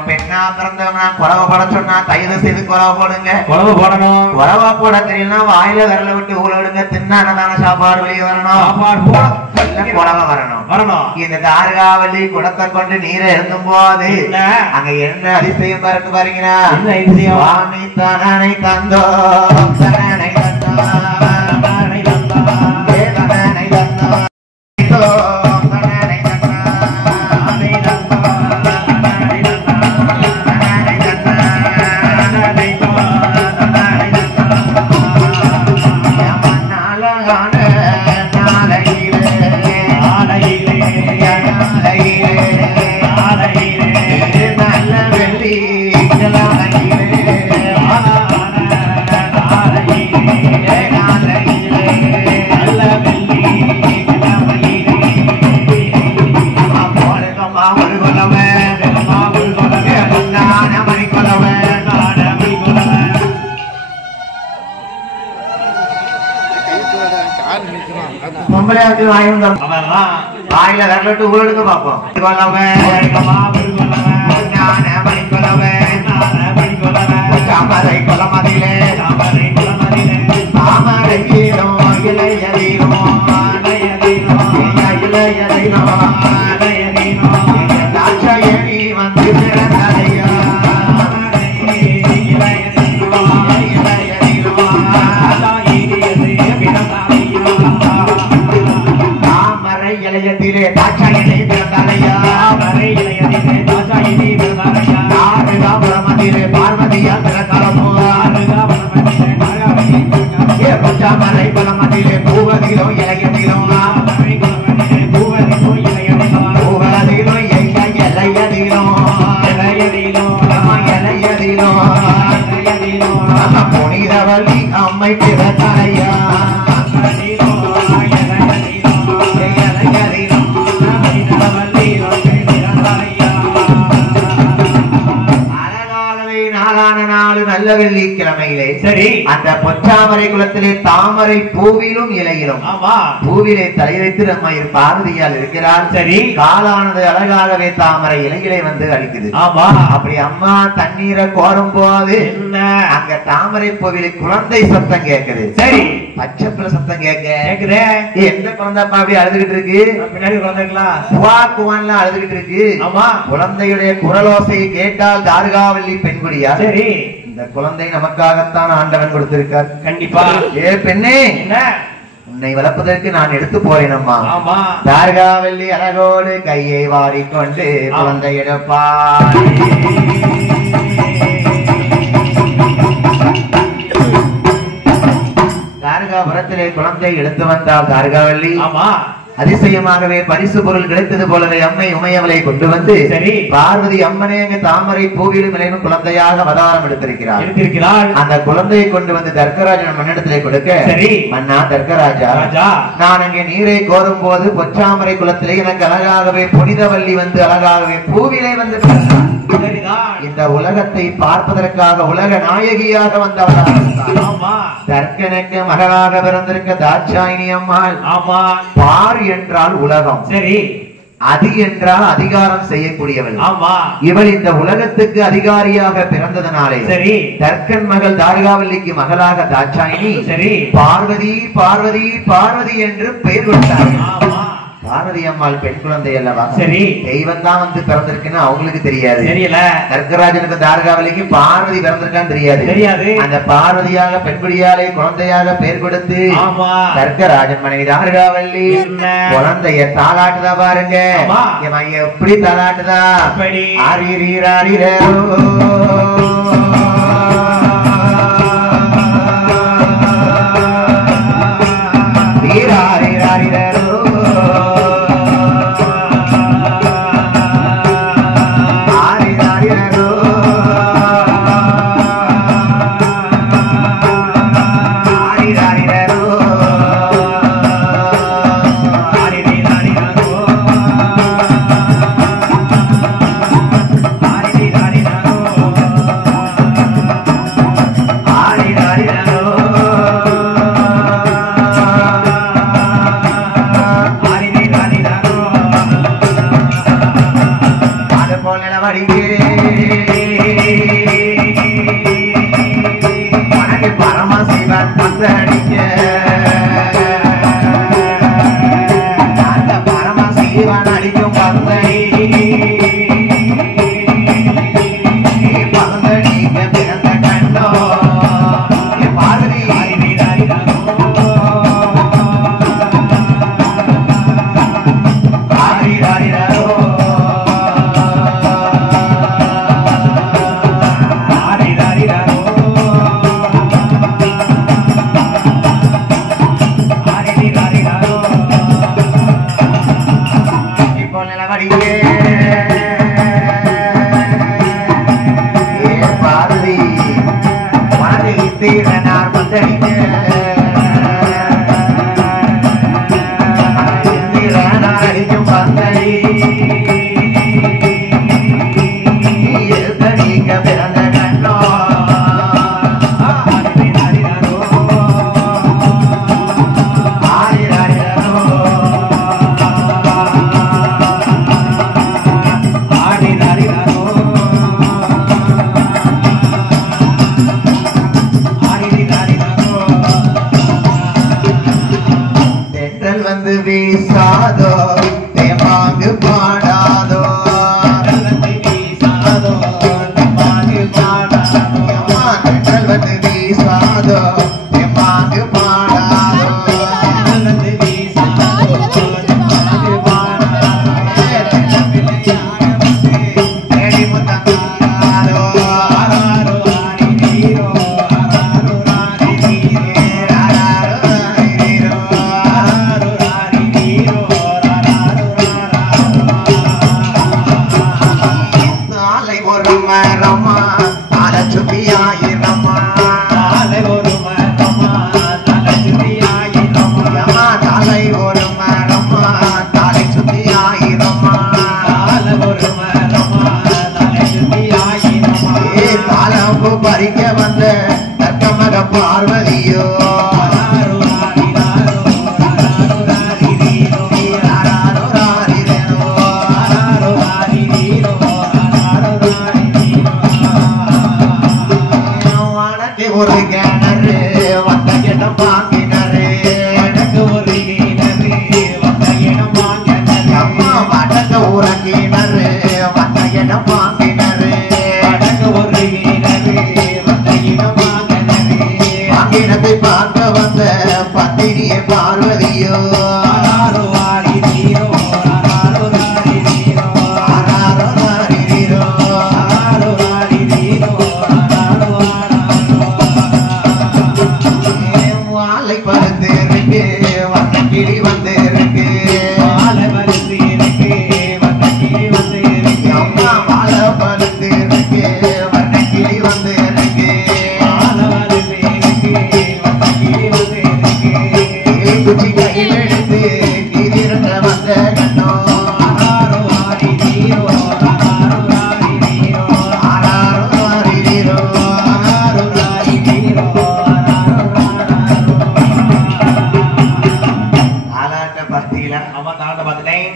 பெண்ணா பிறந்தவனா குறவை போட சொன்னா தயவு செய்து குறவை போடுங்க. குறவை போடணும். குறவா போட தெரியலன்னா வாயில விரல விட்டு ஊழடுங்க. தின்னானதான சாப்பாடு வெளியே வரணும். குறவை வரணும். இந்த தாருகாவல்லி குடத்தை கொண்டு நீரை எழுந்தும் போது அங்க என்ன அதிசயம் இருக்கு பாருங்களா? சுவாமி தனனை தந்தோ தனனை தந்தோ வாயில விரலிட்டு ஊழடுங்க பாப்போம். தாமரை குளமதிலே தாமரை இளையதீரோ இளையதீரோ இளையத்திலே தாட்சாயினி பிறந்தாரையா மறை இளையதிலே தாட்சாயினி பிறந்தாரையா ஆறுகாபுரமதிலே பார்வதியா பிறந்தாரமோ ஆறுகாபுரமதிலே நாகாவதி ஏ கொச்சாமரை குலமதிலே பூவதிலோ இளையதிலோ பூவதிலோ இளையதிலோ பூவதிலோ இளையதிலோ இளையதிலோ புனிதவள்ளி அம்மை பிறந்தாரையா நல்ல வெள்ளிக்கிழமையிலே சரி அந்த பொச்சாமரை குளத்திலே தாமரை பூவிலும் இலையிலும் பூவிலே தலை வைத்து நம்ம பார்வதியால் இருக்கிறார். சரி காலானது அழகாகவே தாமரை இலையிலே வந்து அடிக்குது. ஆமா அப்படி அம்மா தண்ணீரை கோரும் போது அங்க தாமரை பூவிலே குழந்தை சத்தம் கேக்குது. சரி பச்சை பிள்ளை சத்தம் கேக்குது. எந்த குழந்தைப்பா அப்படி அழுதுகிட்டு இருக்கு? பின்னாடி குழந்தைங்களா குவா குவான்லாம் அழுதுகிட்டு இருக்கு. ஆமா குழந்தையுடைய குரலோசையை கேட்டால் தார்காவல்லி பெண்குடியா? சரி இந்த குழந்தை நமக்காகத்தான் ஆண்டவன் கொடுத்திருக்கார். கண்டிப்பா. ஏ பெண்ணே, என்ன உன்னை வளர்ப்பதற்கு நான் எடுத்து போறேன் அம்மா. ஆமா தார்காவல்லி அழகோடு கையை வாரிக்கொண்டு குழந்தை எடுப்பார். தார்காபுரத்திலே குழந்தை எடுத்து வந்தால் தார்காவல்லி ஆமா அதிசயமாகவே பரிசு பொருள் கிடைத்தது போலவே அம்மை உமையவளை கொண்டு வந்து சரி பார்வதி அம்மனே அங்கு தாமரை பூவிலும் விளையும் குழந்தையாக அவதாரம் எடுத்திருக்கிறார். அந்த குழந்தையை கொண்டு வந்து தர்க்கராஜன் மன்னிடத்திலே கொடுக்க, சரி மன்னா தர்க்கராஜா, நான் அங்கே நீரை கோரும் போது பொச்சாமரை குளத்திலே எனக்கு அழகாகவே புனிதவள்ளி வந்து அழகாகவே பூவிலே வந்து இந்த உலகத்தை பார்ப்பதற்காக உலக நாயகியாக வந்தவளாக தர்க்கனுக்கு மகளாக பிறந்திருக்க தாட்சாயினி அம்மாள். ஆமா பார் என்றால் உலகம், சரி அதி என்றால் அதிகாரம் செய்யக்கூடியவள். ஆமா இவள் இந்த உலகத்துக்கு அதிகாரியாக பிறந்ததனாலே சரி தர்க்கன் மகள் தார்காவல்லிக்கு மகளாக தாட்சாயினி சரி பார்வதி பார்வதி பார்வதி என்று பெயர் கொடுத்தார். பார்வதி அம்மாள் பெண் குழந்தை அல்லவா? சரி தெய்வம் தான் வந்து பிறந்திருக்குன்னு அவங்களுக்கு தெரியாது. தெரியல. தர்க்கராஜனுக்கு தார்காவலிக்கு பார்வதி பிறந்திருக்கான்னு தெரியாது. அந்த பார்வதியாக பெண்குடியாலே குழந்தையாக பெயர் கொடுத்து தர்க்கராஜன் மனைவி தார்காவல்லி குழந்தைய தாளாட்டுதா பாருங்க. எப்படி தாளாட்டுதா? பார்வதியோ ஆராரோ ஆரி நீரோ ஆராரோ ஆரி நீரோ ஆராரோ ஆரி நீரோ ஆராரோ ஆரி நீரோ ஆராரோ வாழை பழுத்து இருக்கு வண்ணக்கிளி வந்து இருக்கு வாழை பழுத்து இருக்கு வண்ணக்கிளி வந்து இருக்கு அம்மா வாழை பழுத்து இருக்கு வண்ணக்கிளி வந்து இருக்கு வாழை பழுத்து இருக்கு வண்ணக்கிளி வந்து இருக்கு குச்சி கையில் எடுத்து திடீரென வந்த கண்ணோ ஆராரோ ஆரி நீரோ ஆராரோ ஆரி நீரோ ஆராரோ ஆரி நீரோ ஆராரோ ஆரி நீரோ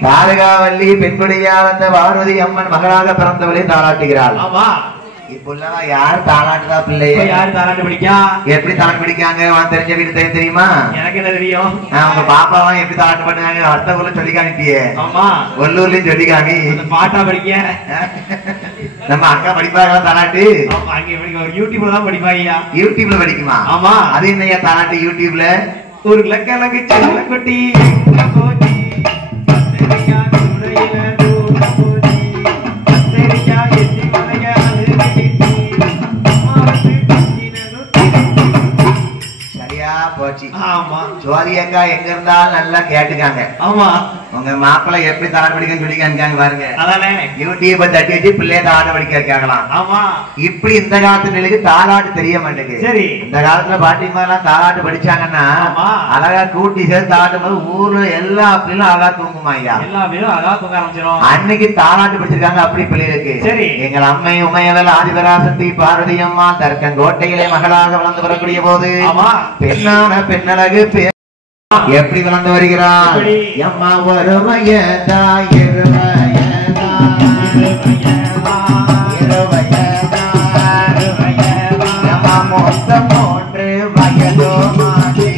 தாரகாவல்லி பெண்குடியால் அந்த பார்வதி அம்மன் மகளாக பிறந்தவளை தாளாட்டுகிறாள். ஆமா இப்பெல்லாம் யார் தாளாட்டுதா பிள்ளைய யாரு தாளாட்டு பிடிக்கா எப்படி தாளாட்டு பிடிக்காங்க உனக்கு தெரிஞ்ச வீடு தெரியுமா? எனக்கு என்ன தெரியும். அவங்க பாப்பாவா எப்படி தாளாட்டு பண்ணுவாங்க அடுத்த ஊர்ல சொல்லி காமிப்பியே. ஆமா உள்ளூர்லயும் சொல்லி காமி பாட்டா படிக்க நம்ம அக்கா படிப்பாங்க தாளாட்டு. யூடியூப்ல தான் படிப்பாங்க. யூடியூப்ல படிக்குமா? ஆமா அது என்னையா தாளாட்டு யூடியூப்ல ஒரு கிழக்கு செல்லக்குட்டி சரியா போச்சு. ஆமா ஜோதி அக்கா எங்க இருந்தாலும் நல்லா கேட்டுக்காங்க. ஆமா உங்க மாப்பிள்ளை எப்படி தாளாட்டு படிக்கன்னு சொல்லி காமிக்காங்க பாருங்க. அதானே யூடியூப தட்டி வச்சு பிள்ளைய தாளாட்டு படிக்க வைக்காங்களாம். ஆமா இப்படி இந்த காலத்து நிலைக்கு தாளாட்டு தெரிய மாட்டேங்குது. சரி இந்த காலத்துல பாட்டிமா எல்லாம் தாளாட்டு படிச்சாங்கன்னா அழகா கூட்டி சேர்த்து தாளாட்டும் போது ஊர்ல எல்லா பிள்ளைகளும் அழகா தூங்குமா ஐயா. எல்லா பிள்ளைகளும் அழகா தூங்க ஆரம்பிச்சிடும். அன்னைக்கு தாளாட்டு படிச்சிருக்காங்க அப்படி பிள்ளைகளுக்கு. சரி எங்கள் அம்மை உமையவள் ஆதிபராசக்தி பார்வதி அம்மா தர்க்கங்கோட்டையிலே மகளாக வளர்ந்து வரக்கூடிய போது பெண்ணான பெண்ணழகு எப்படி வளர்ந்து வருகிறார்? அம்மா ஒரு வயதா மொத்தம் 3 வயதோ மாற்றி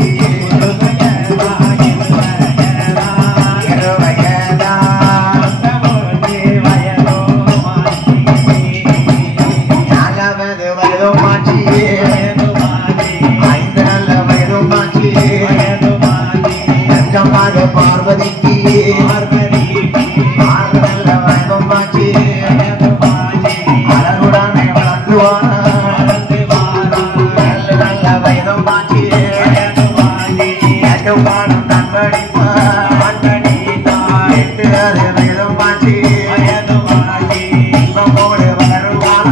பார்வதிக்கு அழகுடனே வளர்ந்துவான நல்ல வயதும் மாற்றி பாடம் நண்படிப்பாடு வயதும் மாற்றி இன்பமோடு வளருவான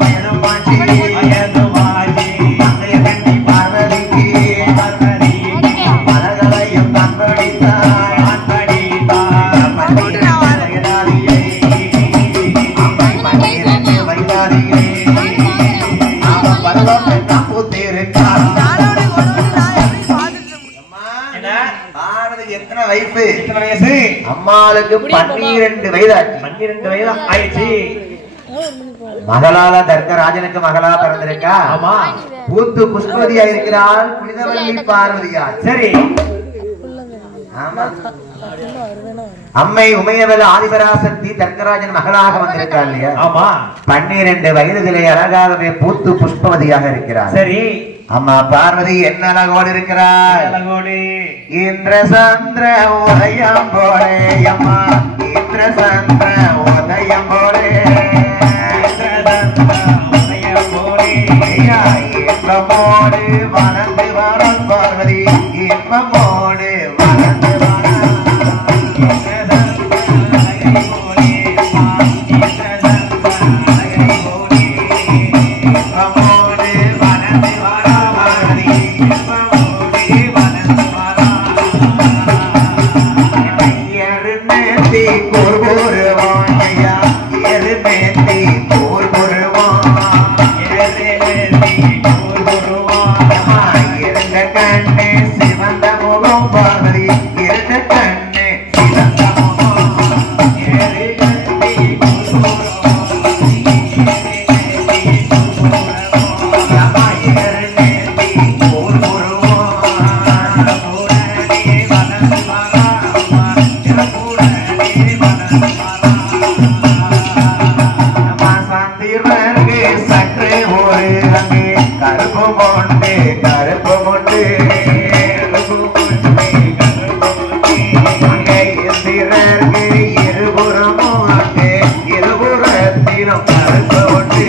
வயதும் மாற்றி பார்வதிக்கு அம்மாளுக்கு 12 வயதாச்சு. 12 வயது ஆயிடுச்சு. மகளால தர்க்கராஜனுக்கு மகளா பிறந்திருக்கா. ஆமா பூத்து புஷ்பவதியா இருக்கிறாள் புனிதவல்லி பார்வதியா. சரி அம்மை உமையவள் ஆதிபராசக்தி தர்க்கராஜன் மகளாக வந்திருக்காள் இல்லையா? ஆமா 12 வயதிலே அழகாகவே பூத்து புஷ்பவதியாக இருக்கிறார். சரி அம்மா பார்வதி என்ன அழகோடு இருக்கிறார்? இந்திர சந்திர உதயம் போலே அம்மா இந்திர சந்திர உதயம் போலே இன்பமோடு வளர்ந்து வரும் பார்வதி இன்பமோடு வளர்ந்து கருப்பு உண்டு அங்கே இந்திரருக்கு இருபுறமும் அங்கே இருபுறத்திலும் கருப்பு உண்டு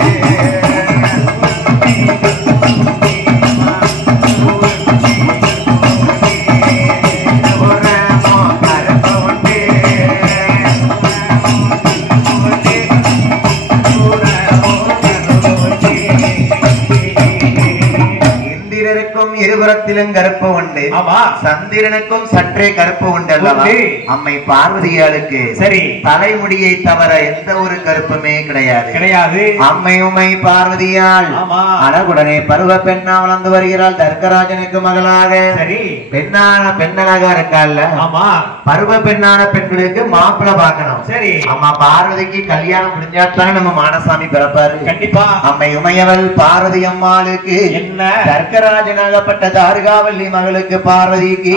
இருபுறத்திலும் கருப்பு உண்டு சந்திரனுக்கும் சற்றே கருப்பு உண்டு அல்லவா அம்மை பார்வதியாளுக்கு சரி தலைமுடியை தவிர எந்த ஒரு கருப்புமே கிடையாது அம்மை உமை பார்வதியால் அழகுடனே பருவ பெண்ணா வளர்ந்து வருகிறாள் தர்க்கராஜனுக்கு மகளாக சரி பெண்ணாக இருக்காள் பருவ பெண்ணான பெண்களுக்கு மாப்பிள்ளை பார்க்கணும் சரி அம்மா பார்வதிக்கு கல்யாணம் முடிஞ்சாத்தான் நம்ம மானசாமி பிறப்பாரு கண்டிப்பா அம்மை உமையவள் பார்வதி அம்மாளுக்கு என்ன தர்க்கராஜனாகப்பட்ட தாரிகாவல்லி மகளுக்கு பார்வதிக்கு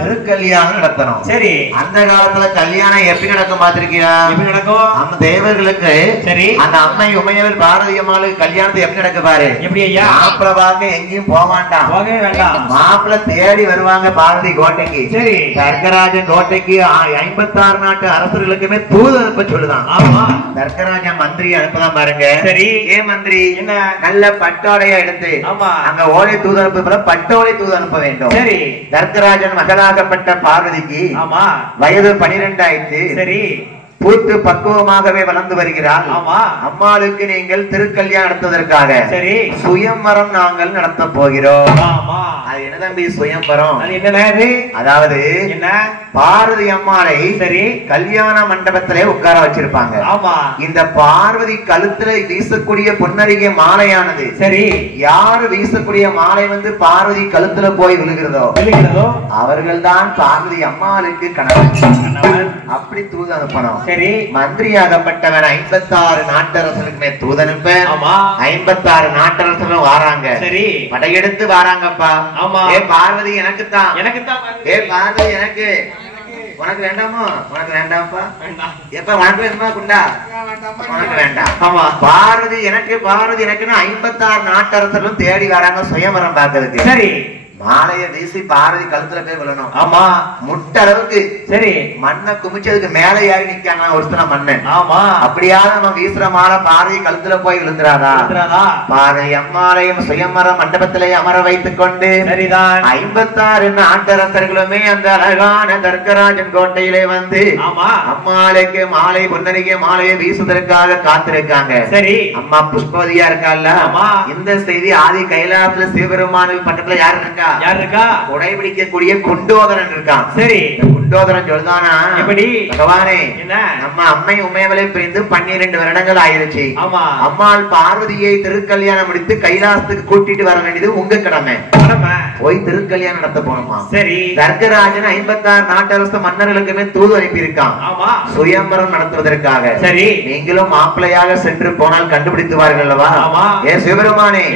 திருக்கல்யாணம் நடத்தணும் சரி அந்த காலத்துல கல்யாணம் எப்படி நடக்கும் பாத்திருக்கியா எப்படி நடக்கும் நம்ம தேவர்களுக்கு சரி அந்த அம்மை உமையவள் பார்வதி அம்மாளுக்கு கல்யாணத்தை எப்படி நடக்க பாரு எப்படி ஐயா மாப்பிள்ளை பார்க்க எங்கேயும் போக மாட்டான் போகவே வேண்டாம் மாப்பிள்ளை தேடி வருவாங்க பார்வதி கோட்டைக்கு சரி தர்க்கராஜன் கோட்டைக்கு 56 நாட்டு அரசர்களுக்குமே தூது அனுப்ப சொல்லுதான் ஆமா தர்க்கராஜன் மந்திரி அனுப்பலாம் பாருங்க சரி ஏன் மந்திரி என்ன நல்ல பட்டாடையா எடுத்து ஆமா அங்க ஓலை தூது அனுப்ப பட்டோலை தூது அனுப்ப வேண்டும் சரி தர்க்கராஜன் மகளாகப்பட்ட பார்வதிக்கு ஆமா வயது 12 ஆயிடுச்சு சரி பூத்து பக்குவமாகவே வளர்ந்து வருகிறாள் அம்மாளுக்கு நீங்கள் திருக்கல்யாணம் நடத்துவதற்காக சரி சுயம்வரம் நாங்கள் நடத்த போகிறோம் அது என்ன தம்பி சுயம்வரம் அதாவது என்ன பார்வதி அம்மாளை சரி கல்யாண மண்டபத்திலே உட்கார வச்சிருப்பாங்க ஆமா இந்த பார்வதி கழுத்துல வீசக்கூடிய பொன்னரிகை மாலையானது சரி யாரு வீசக்கூடிய மாலை வந்து பார்வதி கழுத்துல போய் விழுகிறதோ அவர்கள் தான் பார்வதி அம்மாளுக்கு கணவன் அப்படி தூது அனுப்பணும் சரி மந்திரியாகப்பட்டவன் 56 நாட்டரசனுக்குமே தூதனுப்ப 56 நாட்டரசனும் வாராங்க சரி படையெடுத்து வாராங்கப்பா ஆமா ஏ பார்வதி எனக்குத்தான் ஏ பார்வதி எனக்கு உனக்கு வேண்டாமோ உனக்கு வேண்டாம்ப்பா எப்ப உனக்கு வேணுமா குண்டா உனக்கு வேண்டாம் ஆமா பார்வதி எனக்குன்னு 56 நாட்டரசர்களும் தேடி வராங்க சுயம்பரம் பார்க்கறதுக்கு சரி மாலைய வீசி பார்வதி கழுத்துல போய் விழணும் ஆமா முட்ட அளவுக்கு சரி மண்ணை குமிச்சதுக்கு மேல ஏறி நிக்காங்க ஒருத்தன மண்ணன் ஆமா அப்படியாவது நம்ம வீசுற மாலை பார்வதி கழுத்துல போய் விழுந்துராதா பார்வதி அம்மாலையும் சுயமர மண்டபத்திலே அமர வைத்துக் கொண்டு சரிதான் 56 நாட்டரசர்களுமே அந்த அழகான தர்க்கராஜன் கோட்டையிலே வந்து அம்மாளுக்கு மாலை பொன்னரிகை மாலையை வீசுவதற்காக காத்திருக்காங்க சரி அம்மா புஷ்பவதியா இருக்கால இந்த செய்தி ஆதி கைலாசத்துல சிவபெருமானுக்கு பக்கத்துல யாரு இருக்கா உடைபிடிக்கக்கூடிய குண்டோதரன் இருக்கான் சரி குண்டோதரன் சொல்றானா எப்படி பகவானே நம்ம அம்மை உமையவளை பிரிந்து 12 வருடங்கள் ஆயிருச்சு அம்மாள் பார்வதியை திருக்கல்யாணம் முடித்து கைலாசத்துக்கு கூட்டிட்டு வர வேண்டியது உங்க கடமை போய் திருக்கல்யாணம் நடத்த போனோமா சரி தர்க்கராஜன் 56 நாட்டரச மன்னர்களுக்குமே தூது அனுப்பி இருக்கான் சுயம்பரம் நடத்துவதற்காக சரி நீங்களும் மாப்பிள்ளையாக சென்று போனால் கண்டுபிடித்துவார்கள் அல்லவா ஏ சிவபெருமானே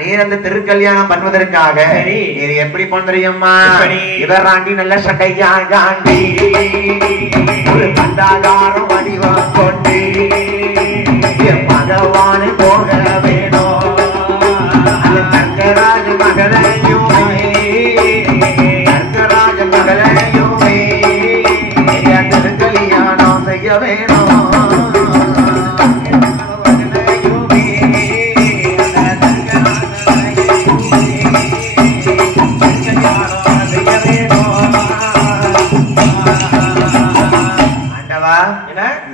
நீர் அந்த திருக்கல்யாணம் பண்ணுவதற்காக நீர் எப்படி பண்றியம்மா இவர் ஆண்டி நல்ல சட்டையா காண்டி ஒரு கண்டாகாரம் வடிவம் கொண்டு பகவானு போக வேணும் தர்க்கராஜ மகளையுமே திருக்கல்யாணம் செய்ய வேணும்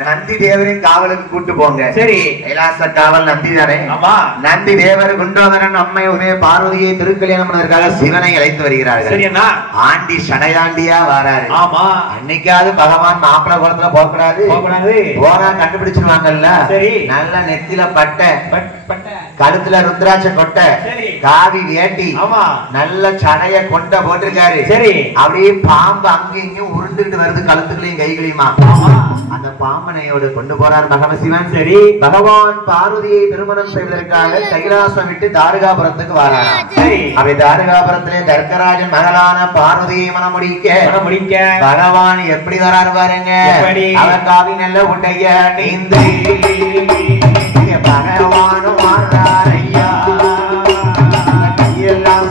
நந்தி தேவரின் காவலுக்கு கூட்டு போங்க சரி கைலாச காவல் நந்தி தானே நந்தி தேவர் குண்டோதரன் அம்மை உமைய பார்வதியை திருக்கல்யாணம் பண்ணதற்காக சிவனை அழைத்து வருகிறார்கள் ஆண்டி சடையாண்டியா வராரு ஆமா அன்னைக்காவது பகவான் மாப்பிள குளத்துல போகக்கூடாது போனா கண்டுபிடிச்சிருவாங்கல்ல சரி நல்ல நெத்தில பட்டை கழுத்துல ருத்ராட்ச கொட்டை காவி வேட்டி நல்ல சடைய கொண்ட போட்டிருக்காரு சரி அப்படியே பாம்பு அங்கேயும் உருண்டுகிட்டு வருது கழுத்துக்களையும் கைகளையுமா அந்த பாம்பனையோடு கொண்டு போறார் மகமசிவன் சரி பகவான் பார்வதியை திருமணம் செய்வதற்காக கைலாசம் விட்டு தாரகாபுரத்துக்கு வராரா அப்படி தாரகாபுரத்திலே தர்க்கராஜன் மகளான பார்வதியை மனம் முடிக்க பகவான் எப்படி வராரு பாருங்க அவர் காவி நல்ல உடைய நீந்து பகவானும் மாறாரையா கையெல்லாம்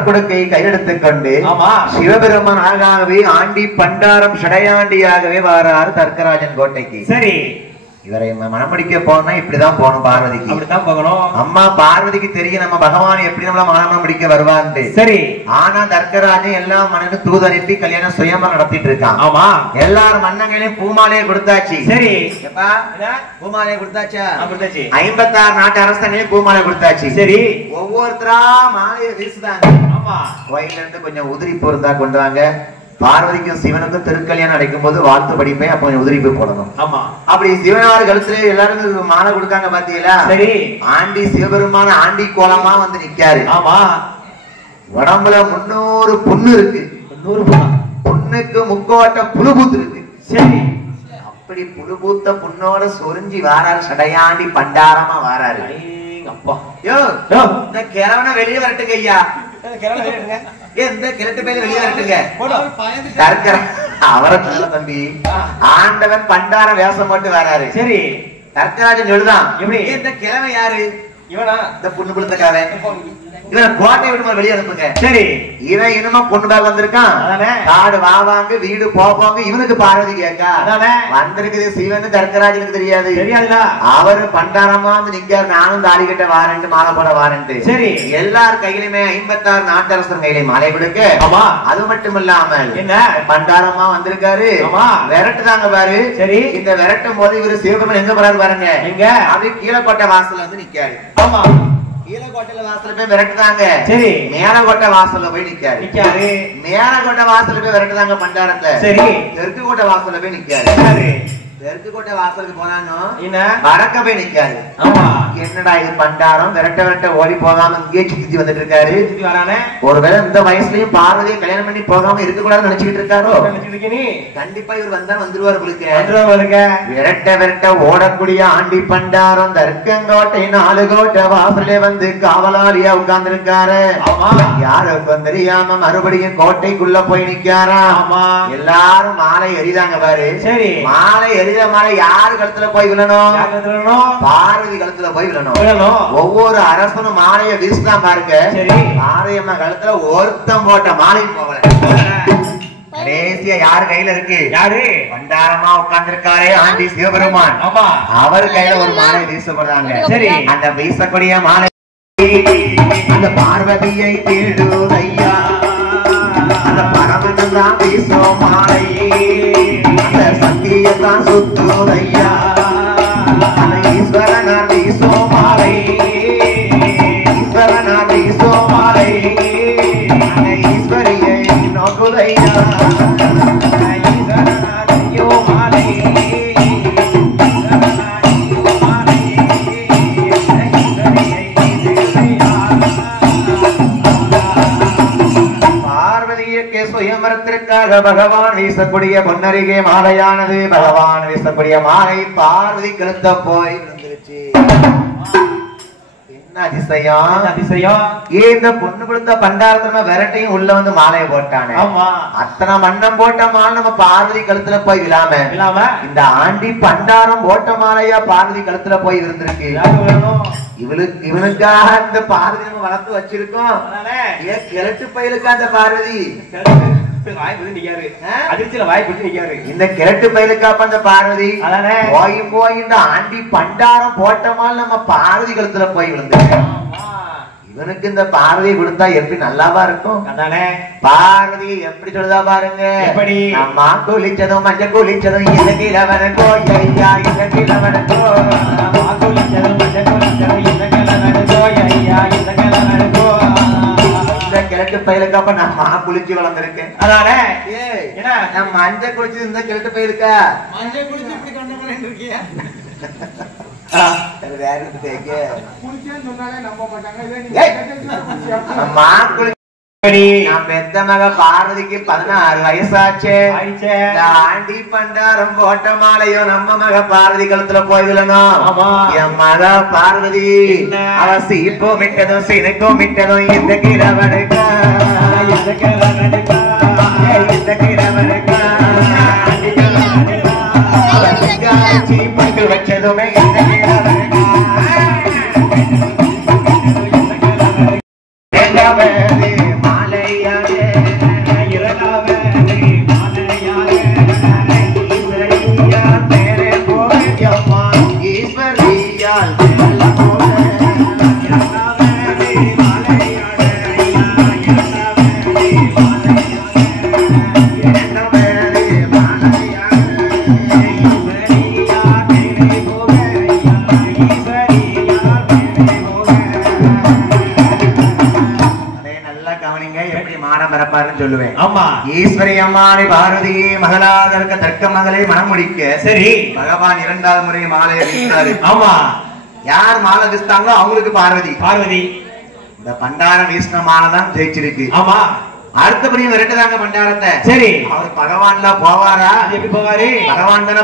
குடக்குடுக்கை கையெடுத்துக் கொண்டு ஆமா சிவபெருமான் ஆகாகவே ஆண்டி பண்டாரம் சடையாண்டியாகவே வாராரு தர்க்கராஜன் கோட்டைக்கு. சரி இவரை மனமடிக்க போனா இப்படிதான் போகணும் பார்வதிக்கு. அப்படித்தான் போகணும். அம்மா பார்வதிக்கு தெரியும் நம்ம பகவான் எப்படி நம்மள மனம் பிடிக்க வருவான்ட்டு. சரி ஆனா தர்க்கராஜன் எல்லா மன்னனு தூது அனுப்பி கல்யாணம் சுயமா நடத்திட்டு இருக்கான். ஆமா எல்லாரும் மன்னங்களையும் பூமாலையை கொடுத்தாச்சு. சரி பூமாலையை கொடுத்தாச்சா? கொடுத்தாச்சு. 56 நாட்டு அரசங்களையும் பூமாலை கொடுத்தாச்சு. சரி ஒவ்வொருத்தரா மாலையை வீசுதாங்க. ஆமா கோயில இருந்து கொஞ்சம் உதிரி பொருந்தா கொண்டு வாங்க. பார்வதிக்கும் சிவனுக்கும் திருக்கல்யாணம் அடைக்கும் போது வாழ்த்து படிப்பேன். அப்ப கொஞ்சம் உதிரிப்பு போடணும். ஆமா அப்படி சிவனார் கழுத்துல எல்லாரும் மாலை கொடுக்காங்க பாத்தீங்களா? சரி ஆண்டி சிவபெருமான ஆண்டி கோலமா வந்து நிக்காரு. ஆமா உடம்புல 300 புண்ணு இருக்கு. 300 புண்ணுக்கு முக்கோட்ட புழுபூத்து இருக்கு. சரி அப்படி புழுபூத்த புண்ணோட சொரிஞ்சி வாராரு சடையாண்டி பண்டாரமா வாராரு. அப்பா யோ இந்த கிழவனை வெளியே வரட்டுங்க ஐயா. எந்த கிழட்டு பேரு வெளியே வரட்டுங்க. அவரை தம்பி ஆண்டவன் பண்டார வேஷம் போட்டு வராரு. சரி தர்க்கராஜன் சொல்லுதான் எப்படி இந்த கிழமை யாரு? இவனா இந்த பொண்ணு கொடுத்தக்காரன். இவன் கோட்டை விட்டு வெளியே அனுப்புங்க. சரி இவன் இனிமே பொண்ணு பேர் வந்திருக்கான். காடு வாவாங்க வீடு போவாங்க. இவனுக்கு பார்வதி கேட்கா வந்திருக்குது சிவன் தர்க்கராஜனுக்கு தெரியாது. தெரியாதுல அவரு பண்டாரமா வந்து நிக்காரு. நானும் தாலி கட்ட வாரன்ட்டு மாலை போட வாரன்ட்டு. சரி எல்லார் கையிலுமே 56 நாட்டரசர் கையிலையும் மாலை கொடுக்க. ஆமா அது மட்டும் இல்லாமல் என்ன பண்டாரமா வந்திருக்காரு. விரட்டுதாங்க பாரு. சரி இந்த விரட்டும் போது இவரு சிவபெருமான் எங்க போறாரு பாருங்க. எங்க அது கீழக்கோட்டை வாசல்ல வந்து நிக்காரு. ஆமா கீழக்கோட்டையில வாசல்ல போய் விரட்டுதாங்க. சரி மேலக்கோட்டை வாசல்ல போய் நிக்காரு. மேலக்கோட்டை வாசல்ல போய் விரட்டுதாங்க பண்டாரத்தை. சரி தெற்கு கோட்டை வாசல்ல போய் நிக்காரு. தெற்கு கோட்டை வாசலுக்கு போனாங்க வடக்க போய் நிக்காரு. ஆமா என்னடா இது பண்டாரம் விரட்ட விரட்ட ஓடி போகாம இங்கே சுத்தி வந்துட்டு இருக்காரு. ஒருவேளை இந்த வயசுலயும் பார்வதியை கல்யாணம் பண்ணி போகாம இருக்க கூடாதுன்னு நினைச்சுக்கிட்டு இருக்காரோ? கண்டிப்பா இவர் வந்தா வந்துருவாரு. விரட்ட விரட்ட ஓடக்கூடிய ஆண்டி பண்டாரம் தர்க்கங்கோட்டை 4 கோட்டை வாசலே வந்து காவலாளியா உட்கார்ந்து இருக்காரு. யாருக்கும் தெரியாம மறுபடியும் கோட்டைக்குள்ள போய் நிக்காரா. எல்லாரும் மாலை எரிதாங்க பாரு. சரி மாலை மாலை யாரு கழுத்துல போய் விழணும்? பார்வதி கழுத்துல போய் விழணும். ஒவ்வொரு அரசனும் மாலையை வீசுதான் பாருங்க. மாரியம்மா கழுத்துல ஒருத்தம் போட்ட மாலையும் போகல. கடைசியா யாரு கையில இருக்கு? யாரு பண்டாரமா உட்கார்ந்து இருக்காரே ஆண்டி சிவபெருமான். அவர் கையில ஒரு மாலை வீசப்படுறாங்க. சரி அந்த வீசக்கூடிய மாலை அந்த பார்வதியை தேடுதையா. அந்த பரமன் தான் வீசும் மாலை. அந்த சத்தியத்தான் சுத்துதையா. அந்த ஈஸ்வரனார் வீசும் மாலை. ஈஸ்வரனார் வீசும் மாலை. அந்த ஈஸ்வரியை நோக்குதையா. ஈஸ்வரனார் ஐயோ மாலை. சுயமரத்திற்காக பகவான் வீசக்கூடிய பொன்னருகே மாலையானது. பகவான் வீசக்கூடிய மாலை பார்வதி கழுத்த போய் விழுந்துருச்சு. என்ன அதிசயம் அதிசயம். இந்த பொண்ணு கொடுத்த பண்டாரத்துல விரட்டையும் உள்ள வந்து மாலையை போட்டானே. அத்தனை மண்ணம் போட்ட மாலை நம்ம பார்வதி கழுத்துல போய் விழாம இந்த ஆண்டி பண்டாரம் போட்ட மாலையா பார்வதி கழுத்துல போய் இருந்திருக்கு. இவனுக்காக இந்த பார்வதி நம்ம வளர்த்து வச்சிருக்கோம். ஏன் கிழட்டு பயிலுக்கா அந்த பார்வதி இந்த கிழட்டு பயிலுக்காப்ப அந்த பார்வதி போய் போய் இந்த ஆண்டி பண்டாரம் போட்டமால் நம்ம பார்வதி கழுத்துல போய் விழுந்து. இவனுக்கு இந்த பார்வதியை கொடுத்தா எப்படி நல்லாவா இருக்கும்? பார்வதி எப்படி சொல்லுதா பாருங்க. அம்மா குளிச்சதும் மஞ்சள் குளிச்சதும் இந்த கிழவனுக்கோ ஐயா. இந்த கிழவனுக்கோ கிழட்டு பயிலுக்காப்ப நான் மா குளிச்சு வளர்ந்துருக்கேன். அதனால நான் மஞ்சள் குளிச்சு இந்த கிழட்டு பயிலுக்கா மஞ்சள் குளிச்சு இப்படி கண்ணு இருக்கிய பார்வதிக்கு 16 வயசாச்சு. ஆண்டி பண்டாரம் போட்ட மாலையோ நம்ம மக பார்வதி கழுத்துல போயிடணும். என் மக பார்வதி அவ சீப்போ விட்டதும் சினுக்கும் விட்டதும் இந்த கிழவனுக்கா இந்த கிழவனுக்கா இந்த கிழவனுக்கா சீப்புக்கு வச்சதுமே இந்த கிழவனுக்கா மாலை நல்லா கவனிங்க, எப்படி மாடம் பிறப்பாருன்னு சொல்லுவேன். ஆமா. ஈஸ்வரி அம்மானை பார்வதியை மகளாதற்க தர்க்க மகளை மனம் முடிக்க சரி. பகவான் 2வது முறை மாலையை வீசினாரு. ஆமா. யார் மாலை வீசினாங்களோ அவங்களுக்கு பார்வதி. பார்வதி இந்த பண்டாரம் வீசின மாலை தான் ஜெயிச்சிருக்கு. ஆமா. அடுத்தபடி விரட்டுதாங்க பண்டாரத்தை. சரி. அவர் பகவான்ல போவாரா? எப்படி போவாரு? பகவான் தானே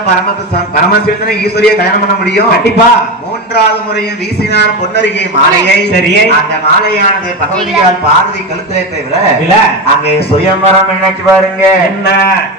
பரமசிவனை ஈஸ்வரியை கல்யாணம் பண்ண முடியும். கண்டிப்பா. 3வது முறையும் வீசினார் பொன்னருகே மாலையை. சரி. அந்த மாலையானது பகவதியால் பார்வதி கழுத்திலே தவிர இல்ல அங்கே சுயம்பரம் நினைச்சு பாருங்க. என்ன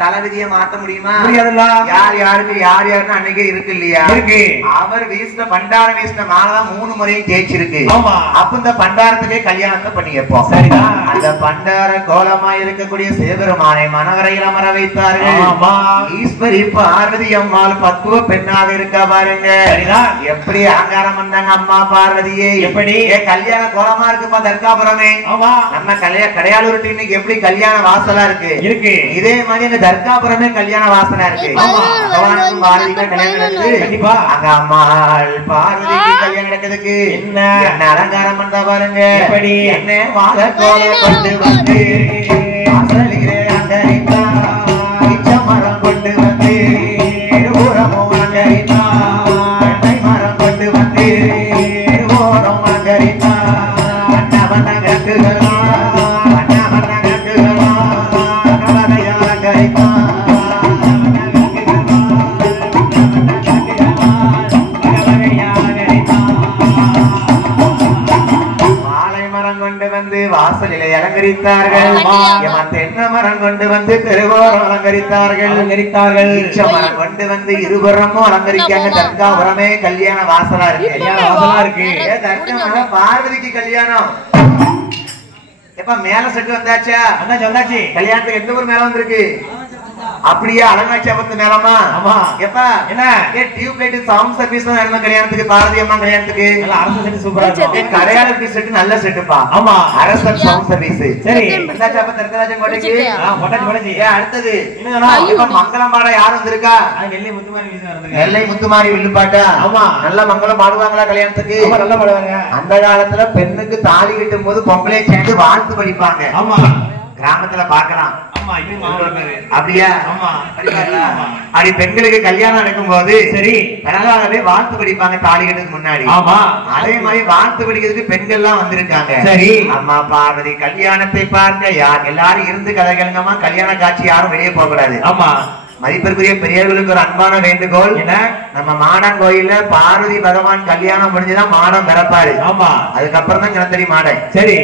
தளபதியை மாத்த முடியுமா? முடியாதுல்ல. யார் யாருக்கு யார் யாருன்னு அன்னைக்கே இருக்கு இல்லையா? இருக்கு. அவர் வீசின பண்டாரம் வீசின மாலை தான் 3 முறையும் ஜெயிச்சிருக்கு. ஆமா. அப்ப இந்த பண்டாரத்திலே கல்யாணத்தை பண்ணி வைப்போம். சரிதான். அந்த பண்டார கோலமா இருக்கக்கூடிய சிவபெருமானை மனவரையில் அமர வைத்தார்கள். ஆமா. ஈஸ்வரி பார்வதி அம்மாள் பக்குவ பெண்ணாக இருக்கா பாருங்க. சரிதான். எப்படி அலங்காரம் பண்ணாங்க அம்மா பார்வதியே? எப்படி? கல்யாண கோலமா இருக்குப்பா தர்காபுரமே. ஆமா. நம்ம கடையாளூர் இன்னைக்கு எப்படி கல்யாண வாசலா இருக்கு இருக்கு. இதே மாதிரி இந்த தர்காபுரமே கல்யாண வாசலா இருக்கு. ஆமா. பகவானுக்கும் பார்வதிக்கும் கல்யாணம் நடக்குது. கண்டிப்பா. அங்க அம்மாள் பார்வதிக்கு கல்யாணம் நடக்குதுக்கு என்ன அலங்காரம் பண்ணா பாருங்க. எப்படி? என்ன மாலை கோலம் கொண்டு வந்து அசலிலே அங்கரித்தா மரம் கொண்டு வந்து இருபுறமும் அங்கரித்தா மரம் கொண்டு வந்து இருபுறம் அங்கரித்தா வண்ண கட்டுகளா வண்ண கட்டுகளா அங்கரித்தா வாசலிலே அலங்கரித்தார்கள். தென்னை மரம் கொண்டு வந்து திருவோரம் அலங்கரித்தார்கள். மரம் கொண்டு வந்து இருபுறமும் அலங்கரிக்காங்க. தர்காபுரமே கல்யாண வாசலா இருக்கு. பார்வதிக்கு கல்யாணம் எப்ப மேல செட்டு வந்தாச்சா? வந்தாச்சு. கல்யாணத்துக்கு எந்த ஊர் மேல வந்திருக்கு? அப்படியே அலங்காட்சி அப்பத்து மேலமா? ஆமா. எப்ப என்ன டியூப் லைட் சவுண்ட் சர்வீஸ் தான் நடந்த கல்யாணத்துக்கு பார்வதி அம்மா கல்யாணத்துக்கு அரசு செட் சூப்பரா இருக்கும். கடையாள செட் நல்ல செட்டுப்பா. ஆமா. அரசு சவுண்ட் சர்வீஸ். சரி. வந்தாச்சா அப்ப தர்கராஜன் கோட்டைக்கு? போட்டாச்சு. அடுத்தது இப்ப மங்களம் பாட யார் வந்திருக்கா? நெல்லை முத்துமாரி வந்திருக்கா. நெல்லை முத்துமாரி வில்லு பாட்டா? ஆமா. நல்ல மங்களம் பாடுவாங்களா கல்யாணத்துக்கு? ஆமா, நல்லா பாடுவாங்க. அந்த காலத்துல பெண்ணுக்கு தாலி கட்டும் போது பொம்பளை சேர்ந்து வாழ்த்து படிப்பாங்க. ஆமா. கிராமத்துல பாக்கலாம். அப்படியா? அப்படி பெண்களுக்கு கல்யாணம் நடக்கும் போது சரி பரவாயில்ல வாழ்த்து படிப்பாங்க தாலி கட்டுறதுக்கு முன்னாடி. ஆமா. அதே மாதிரி வாழ்த்து படிக்கிறதுக்கு பெண்கள் எல்லாம் வந்திருக்காங்க. சரி. அம்மா பார்வதி கல்யாணத்தை பார்க்க யார் எல்லாரும் இருந்து கதை கேளுங்கம்மா. கல்யாண காட்சி யாரும் வெளியே போக கூடாது. ஆமா. மதிப்பிற்குரிய பெரியவர்களுக்கு ஒரு அன்பான வேண்டுகோள். நம்ம மாடம் கோயில்ல பார்வதி பகவான் கல்யாணம் முடிஞ்சுதான் மாடம் பிறப்பாரு. ஆமா. அதுக்கப்புறம் தான் கிணத்தடி மாடம். சரி.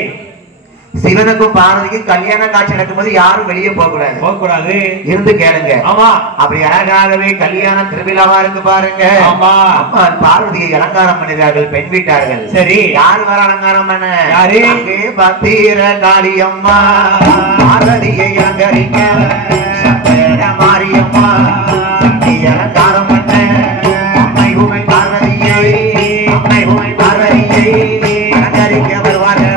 சிவனுக்கும் பார்வதிக்கும் கல்யாண காட்சி நடக்கும்போது யாரும் வெளியே போக கூடாது. இருந்து கேளுங்க. ஆமா. அப்படி அழகாகவே கல்யாண திருவிழாவா இருக்கு பாருங்க. ஆமா. அம்மா பார்வதியை அலங்காரம் பண்ணுகிறார்கள் பெண் வீட்டார்கள். சரி. யாரு வர அலங்காரம் பண்ண? யாரு? பத்திர காளியம்மா பார்வதியை அலங்கரிக்க மாரியம்மா அலங்காரம் பண்ண அம்மை உமை பார்வதியை அலங்கரிக்க வருவார்கள்.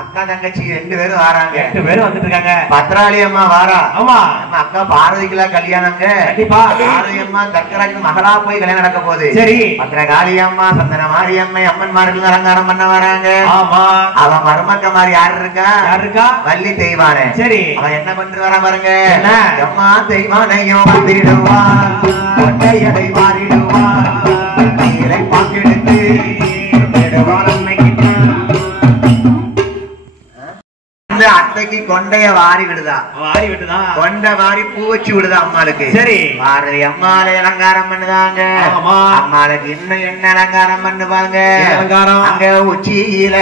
அக்கா தங்கச்சி 2 பேரும் வராங்க. 2 பேரும் வந்துட்டு இருக்காங்க. பத்ராளி அம்மா வாரா. ஆமா. நம்ம அக்கா பார்வதிக்குல கல்யாணங்க. கண்டிப்பா. பார்வதி அம்மா தர்கராஜன் மகளா போய் கல்யாணம் நடக்க போகுது. சரி. பத்ரகாளி அம்மா சந்தன மாரியம்மை அம்மன்மார்கள் அலங்காரம் பண்ண வராங்க. ஆமா. அவ மருமக்க மாதிரி யாரு இருக்கா? வள்ளி தெய்வானே. சரி. அவ என்ன பண்ணிட்டு வரா பாருங்க. என்ன? அம்மா தெய்வானையும் வந்துடுவா கொண்டையடை மாறிடுவா நீரை பாக்கெடுத்து அத்தைக்கு கொண்டைய வாரி விடுதா. கொண்டை வாரி பூ வச்சு விடுதா அம்மாளுக்கு. சரி. பார்வதி அம்மாளை அலங்காரம் பண்ணுதாங்க. அம்மாளுக்கு இன்னும் என்ன அலங்காரம் பண்ணுவாங்க? அங்க உச்சியில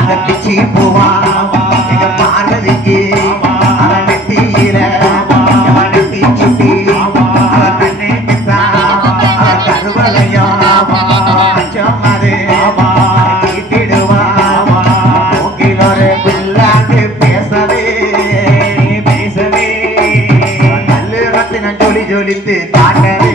அங்க பிச்சி பூவா எங்க பார்வதிக்கு நெத்தியில நெத்தி சுட்டி கண்ணே பித்தா கருவலையம் அச்சம் அது கீட்டிடுவா பிள்ளாக்கு பேசவே நல்ல ரத்தின ஜொலித்து காட்டவே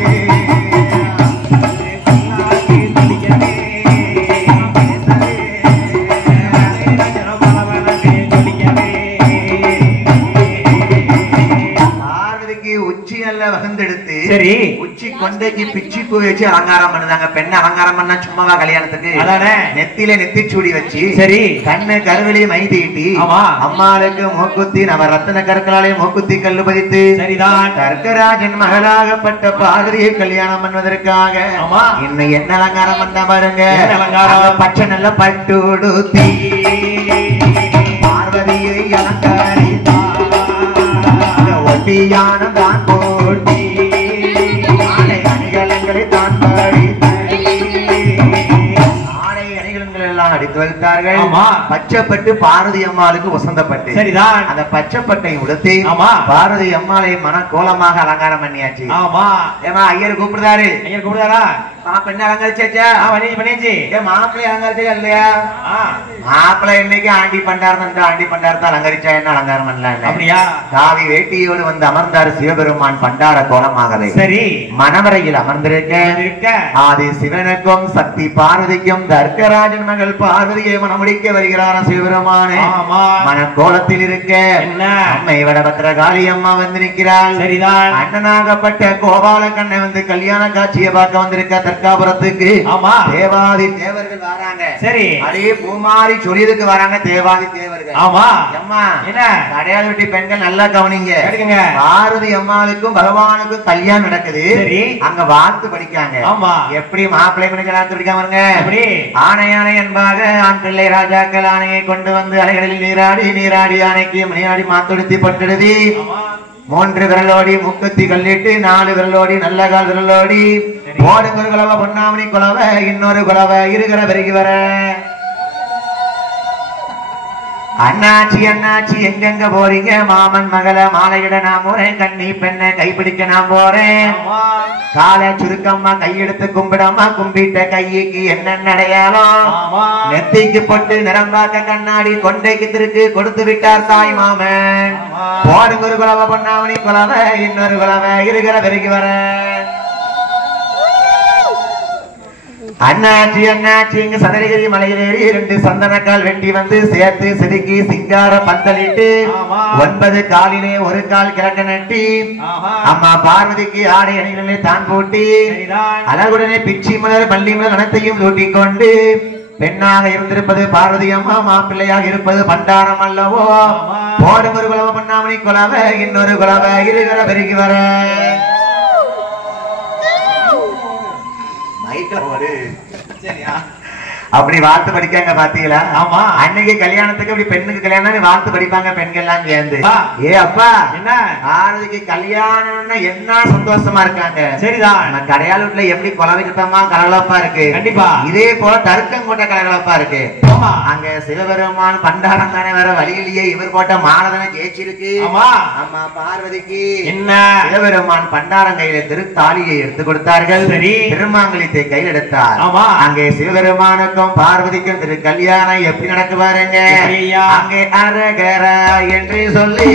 பார்வதிக்கு உச்சி நல்ல வகுந்தெடுத்து சரி உச்சி கொண்டைக்கு பிச்சி பூ வச்சு அலங்காரம் பண்ணுதாங்க. பெண்ணை அலங்காரம் பண்ணா சும்மாவா கல்யாணத்துக்கு? அதானே. நெத்தியில நெத்திச்சூடி வச்சு சரி கண்ணு கருவிலையும் மை தீட்டி ஆமா அம்மாளுக்கு மூக்குத்தி நவ ரத்தன கற்களாலே மூக்குத்தி கல்லு பதித்து சரிதான் கர்க்கராஜன் மகளாகப்பட்ட பார்வதியை கல்யாணம் பண்ணுவதற்காக ஆமா இன்னும் என்ன அலங்காரம் பண்ண பாருங்க. என்ன அலங்காரம்? பச்சை நல்ல பட்டுடுத்தி பார்வதியை அலங்கரித்தார். ஒட்டியான தான் போட்டி ஆடை அணிகலன்களை தான் படித்து ஆடை அணிகலன்கள் எல்லாம் அடித்து வைத்தார்கள். பச்சைப்பட்டு பார்வதி அம்மாளுக்கு வசந்தப்பட்டு சரிதான் அந்த பச்சைப்பட்டை உடுத்தி ஆமா பார்வதி அம்மாளை மன கோலமாக அலங்காரம் பண்ணியாச்சு. ஆமா ஏமா ஐயர் கூப்பிடுறாரு. ஐயர் கூப்பிடுறாரா? பெண்ணை அலங்கரிச்சாச்சா? பண்ணியாச்சு. மாப்பிள்ளை அலங்கரிச்சா இல்லையா? மாப்பிள்ளை இன்னைக்கு ஆண்டி பண்டாரம் ஆண்டி பண்டாரத்தை அலங்கரிச்சா என்ன அலங்காரம் பண்ணலாம்? அப்படியா? காவி வேட்டியோடு வந்து அமர்ந்தார் சிவபெருமான் பண்டார கோலமாகவே. சரி மணவரையில் அமர்ந்திருக்க ஆதி சிவனுக்கும் சக்தி பார்வதிக்கும் தர்க்கராஜன் மகள் பார்வதியை மணமுடிக்க வருகிறார் சிவபெருமானே. மன கோலத்தில் இருக்க அம்மை வடபத்திர காளி அம்மா வந்து நிற்கிறாள். சரிதான் அண்ணனாகப்பட்ட கோபால கண்ணை வந்து கல்யாண காட்சியை பார்க்க வந்திருக்க தர்காபுரத்துக்கு தேவாதி தேவர்கள் வராங்க. சரி அதே பூமாரி சொல்லியதுக்கு வராங்க தேவாதி தேவர்கள். ஆமா அம்மா என்ன கடையாள வெட்டி பெண்கள் நல்லா கவனிங்க. பார்வதி அம்மாவுக்கும் பகவானுக்கும் கல்யாணம் நடக்குது. சரி அங்க வாழ்த்து படிக்காங்க. ஆமா எப்படி மாப்பிள்ளை மணிக்கு வாழ்த்து படிக்காம இருங்க? எப்படி ஆணை ஆணை என்பாக ஆண் பிள்ளை ராஜாக்கள் ஆணையை கொண்டு வந்து அலைகளில் நீராடி நீராடி ஆணைக்கு மணியாடி மாத்தொடுத்தி பட்டெடுதி 3 விரலோடி முக்கத்தி கல்லிட்டு 4 விரலோடி நல்ல கால் விரலோடி ஓடுங்க ஒரு குலவை பொன்னாமணி குலவை இன்னொரு குலவை இருக்கிற பெருகி வர அண்ணாச்சி அண்ணாச்சி எங்கெங்க போறீங்க? மாமன் மகள மாலையிட நான் போறேன். கண்ணி பெண்ணை கைப்பிடிக்க நான் போறேன். காலை சுருக்கம்மா கையெடுத்து கும்பிடம்மா கும்பிட்ட கைக்கு என்ன அடையாளம்? நெத்திக்கு பொட்டு நிறம்பாக்க கண்ணாடி கொண்டைக்கு திருக்கு கொடுத்து விட்டார் தாய் மாமன். போடுங்க ஒரு குலவை பொன்னாமணி குலவை இன்னொரு குலவை இருக்கிற பெருகி வர அண்ணாச்சி அண்ணாச்சி இங்க சதரிகிரி மலையில் ஏறி 2 சந்தனக்கால் வெட்டி வந்து சேர்த்து செதுக்கி சிங்கார பந்தலிட்டு 9 காலிலே ஒரு கால் கிழக்க நட்டி அம்மா பார்வதிக்கு ஆடை அணிகளை தான் போட்டி அழகுடனே பிச்சி மலர் பள்ளி மலர் அனைத்தையும் சூட்டி கொண்டு பெண்ணாக இருந்திருப்பது பார்வதி அம்மா மாப்பிள்ளையாக இருப்பது பண்டாரம் அல்லவோ. போடும் ஒரு குலவை பண்ணாமணி குலவை இன்னொரு குலவை இருக்கிற பெருகி வர அப்படி வாழ்த்து படிக்காங்க பாத்தீங்களா? ஆமா அன்னைக்கு கல்யாணத்துக்கு அப்படி பெண்ணுக்கு கல்யாணம் வாழ்த்து படிப்பாங்க பெண்கள் எல்லாம் சேர்ந்து. ஏ அப்பா என்ன ஆளுக்கு கல்யாணம்னா என்ன சந்தோஷமா இருக்காங்க. சரிதான் கடையாள வீட்டுல எப்படி குலவித்தமா கலகலப்பா இருக்கு. கண்டிப்பா இதே போல தர்க்கங்கோட்டை கலகலப்பா இருக்கு. அங்க சிவபெருமான் பண்டாரம் தானே வேற வழியிலேயே இவர் போட்ட மாலை தானே ஜெயிச்சிருக்கு. அம்மா பார்வதிக்கு என்ன சிவபெருமான் பண்டாரம் கையில திருத்தாலியை எடுத்து கொடுத்தார்கள். சரி திருமாங்கலியத்தை கையில் எடுத்தார். அங்கே சிவபெருமானுக்கும் பார்வதிக்கும் திரு கல்யாணம் எப்படி நடக்கு பாருங்க. அங்கே அரகரா என்று சொல்லி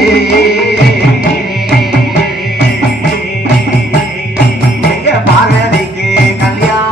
பார்வதிக்கு கல்யாணம்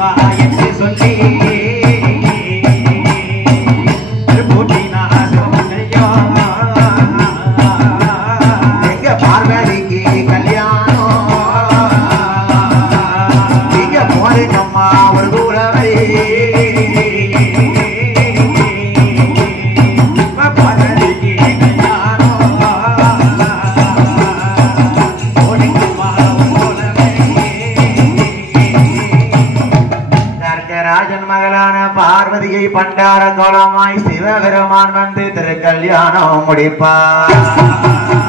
Bye. ராஜன் மகளான பார்வதியை பண்டார கோலமாய் சிவபெருமான் வந்து திருக்கல்யாணம் முடிப்பார்.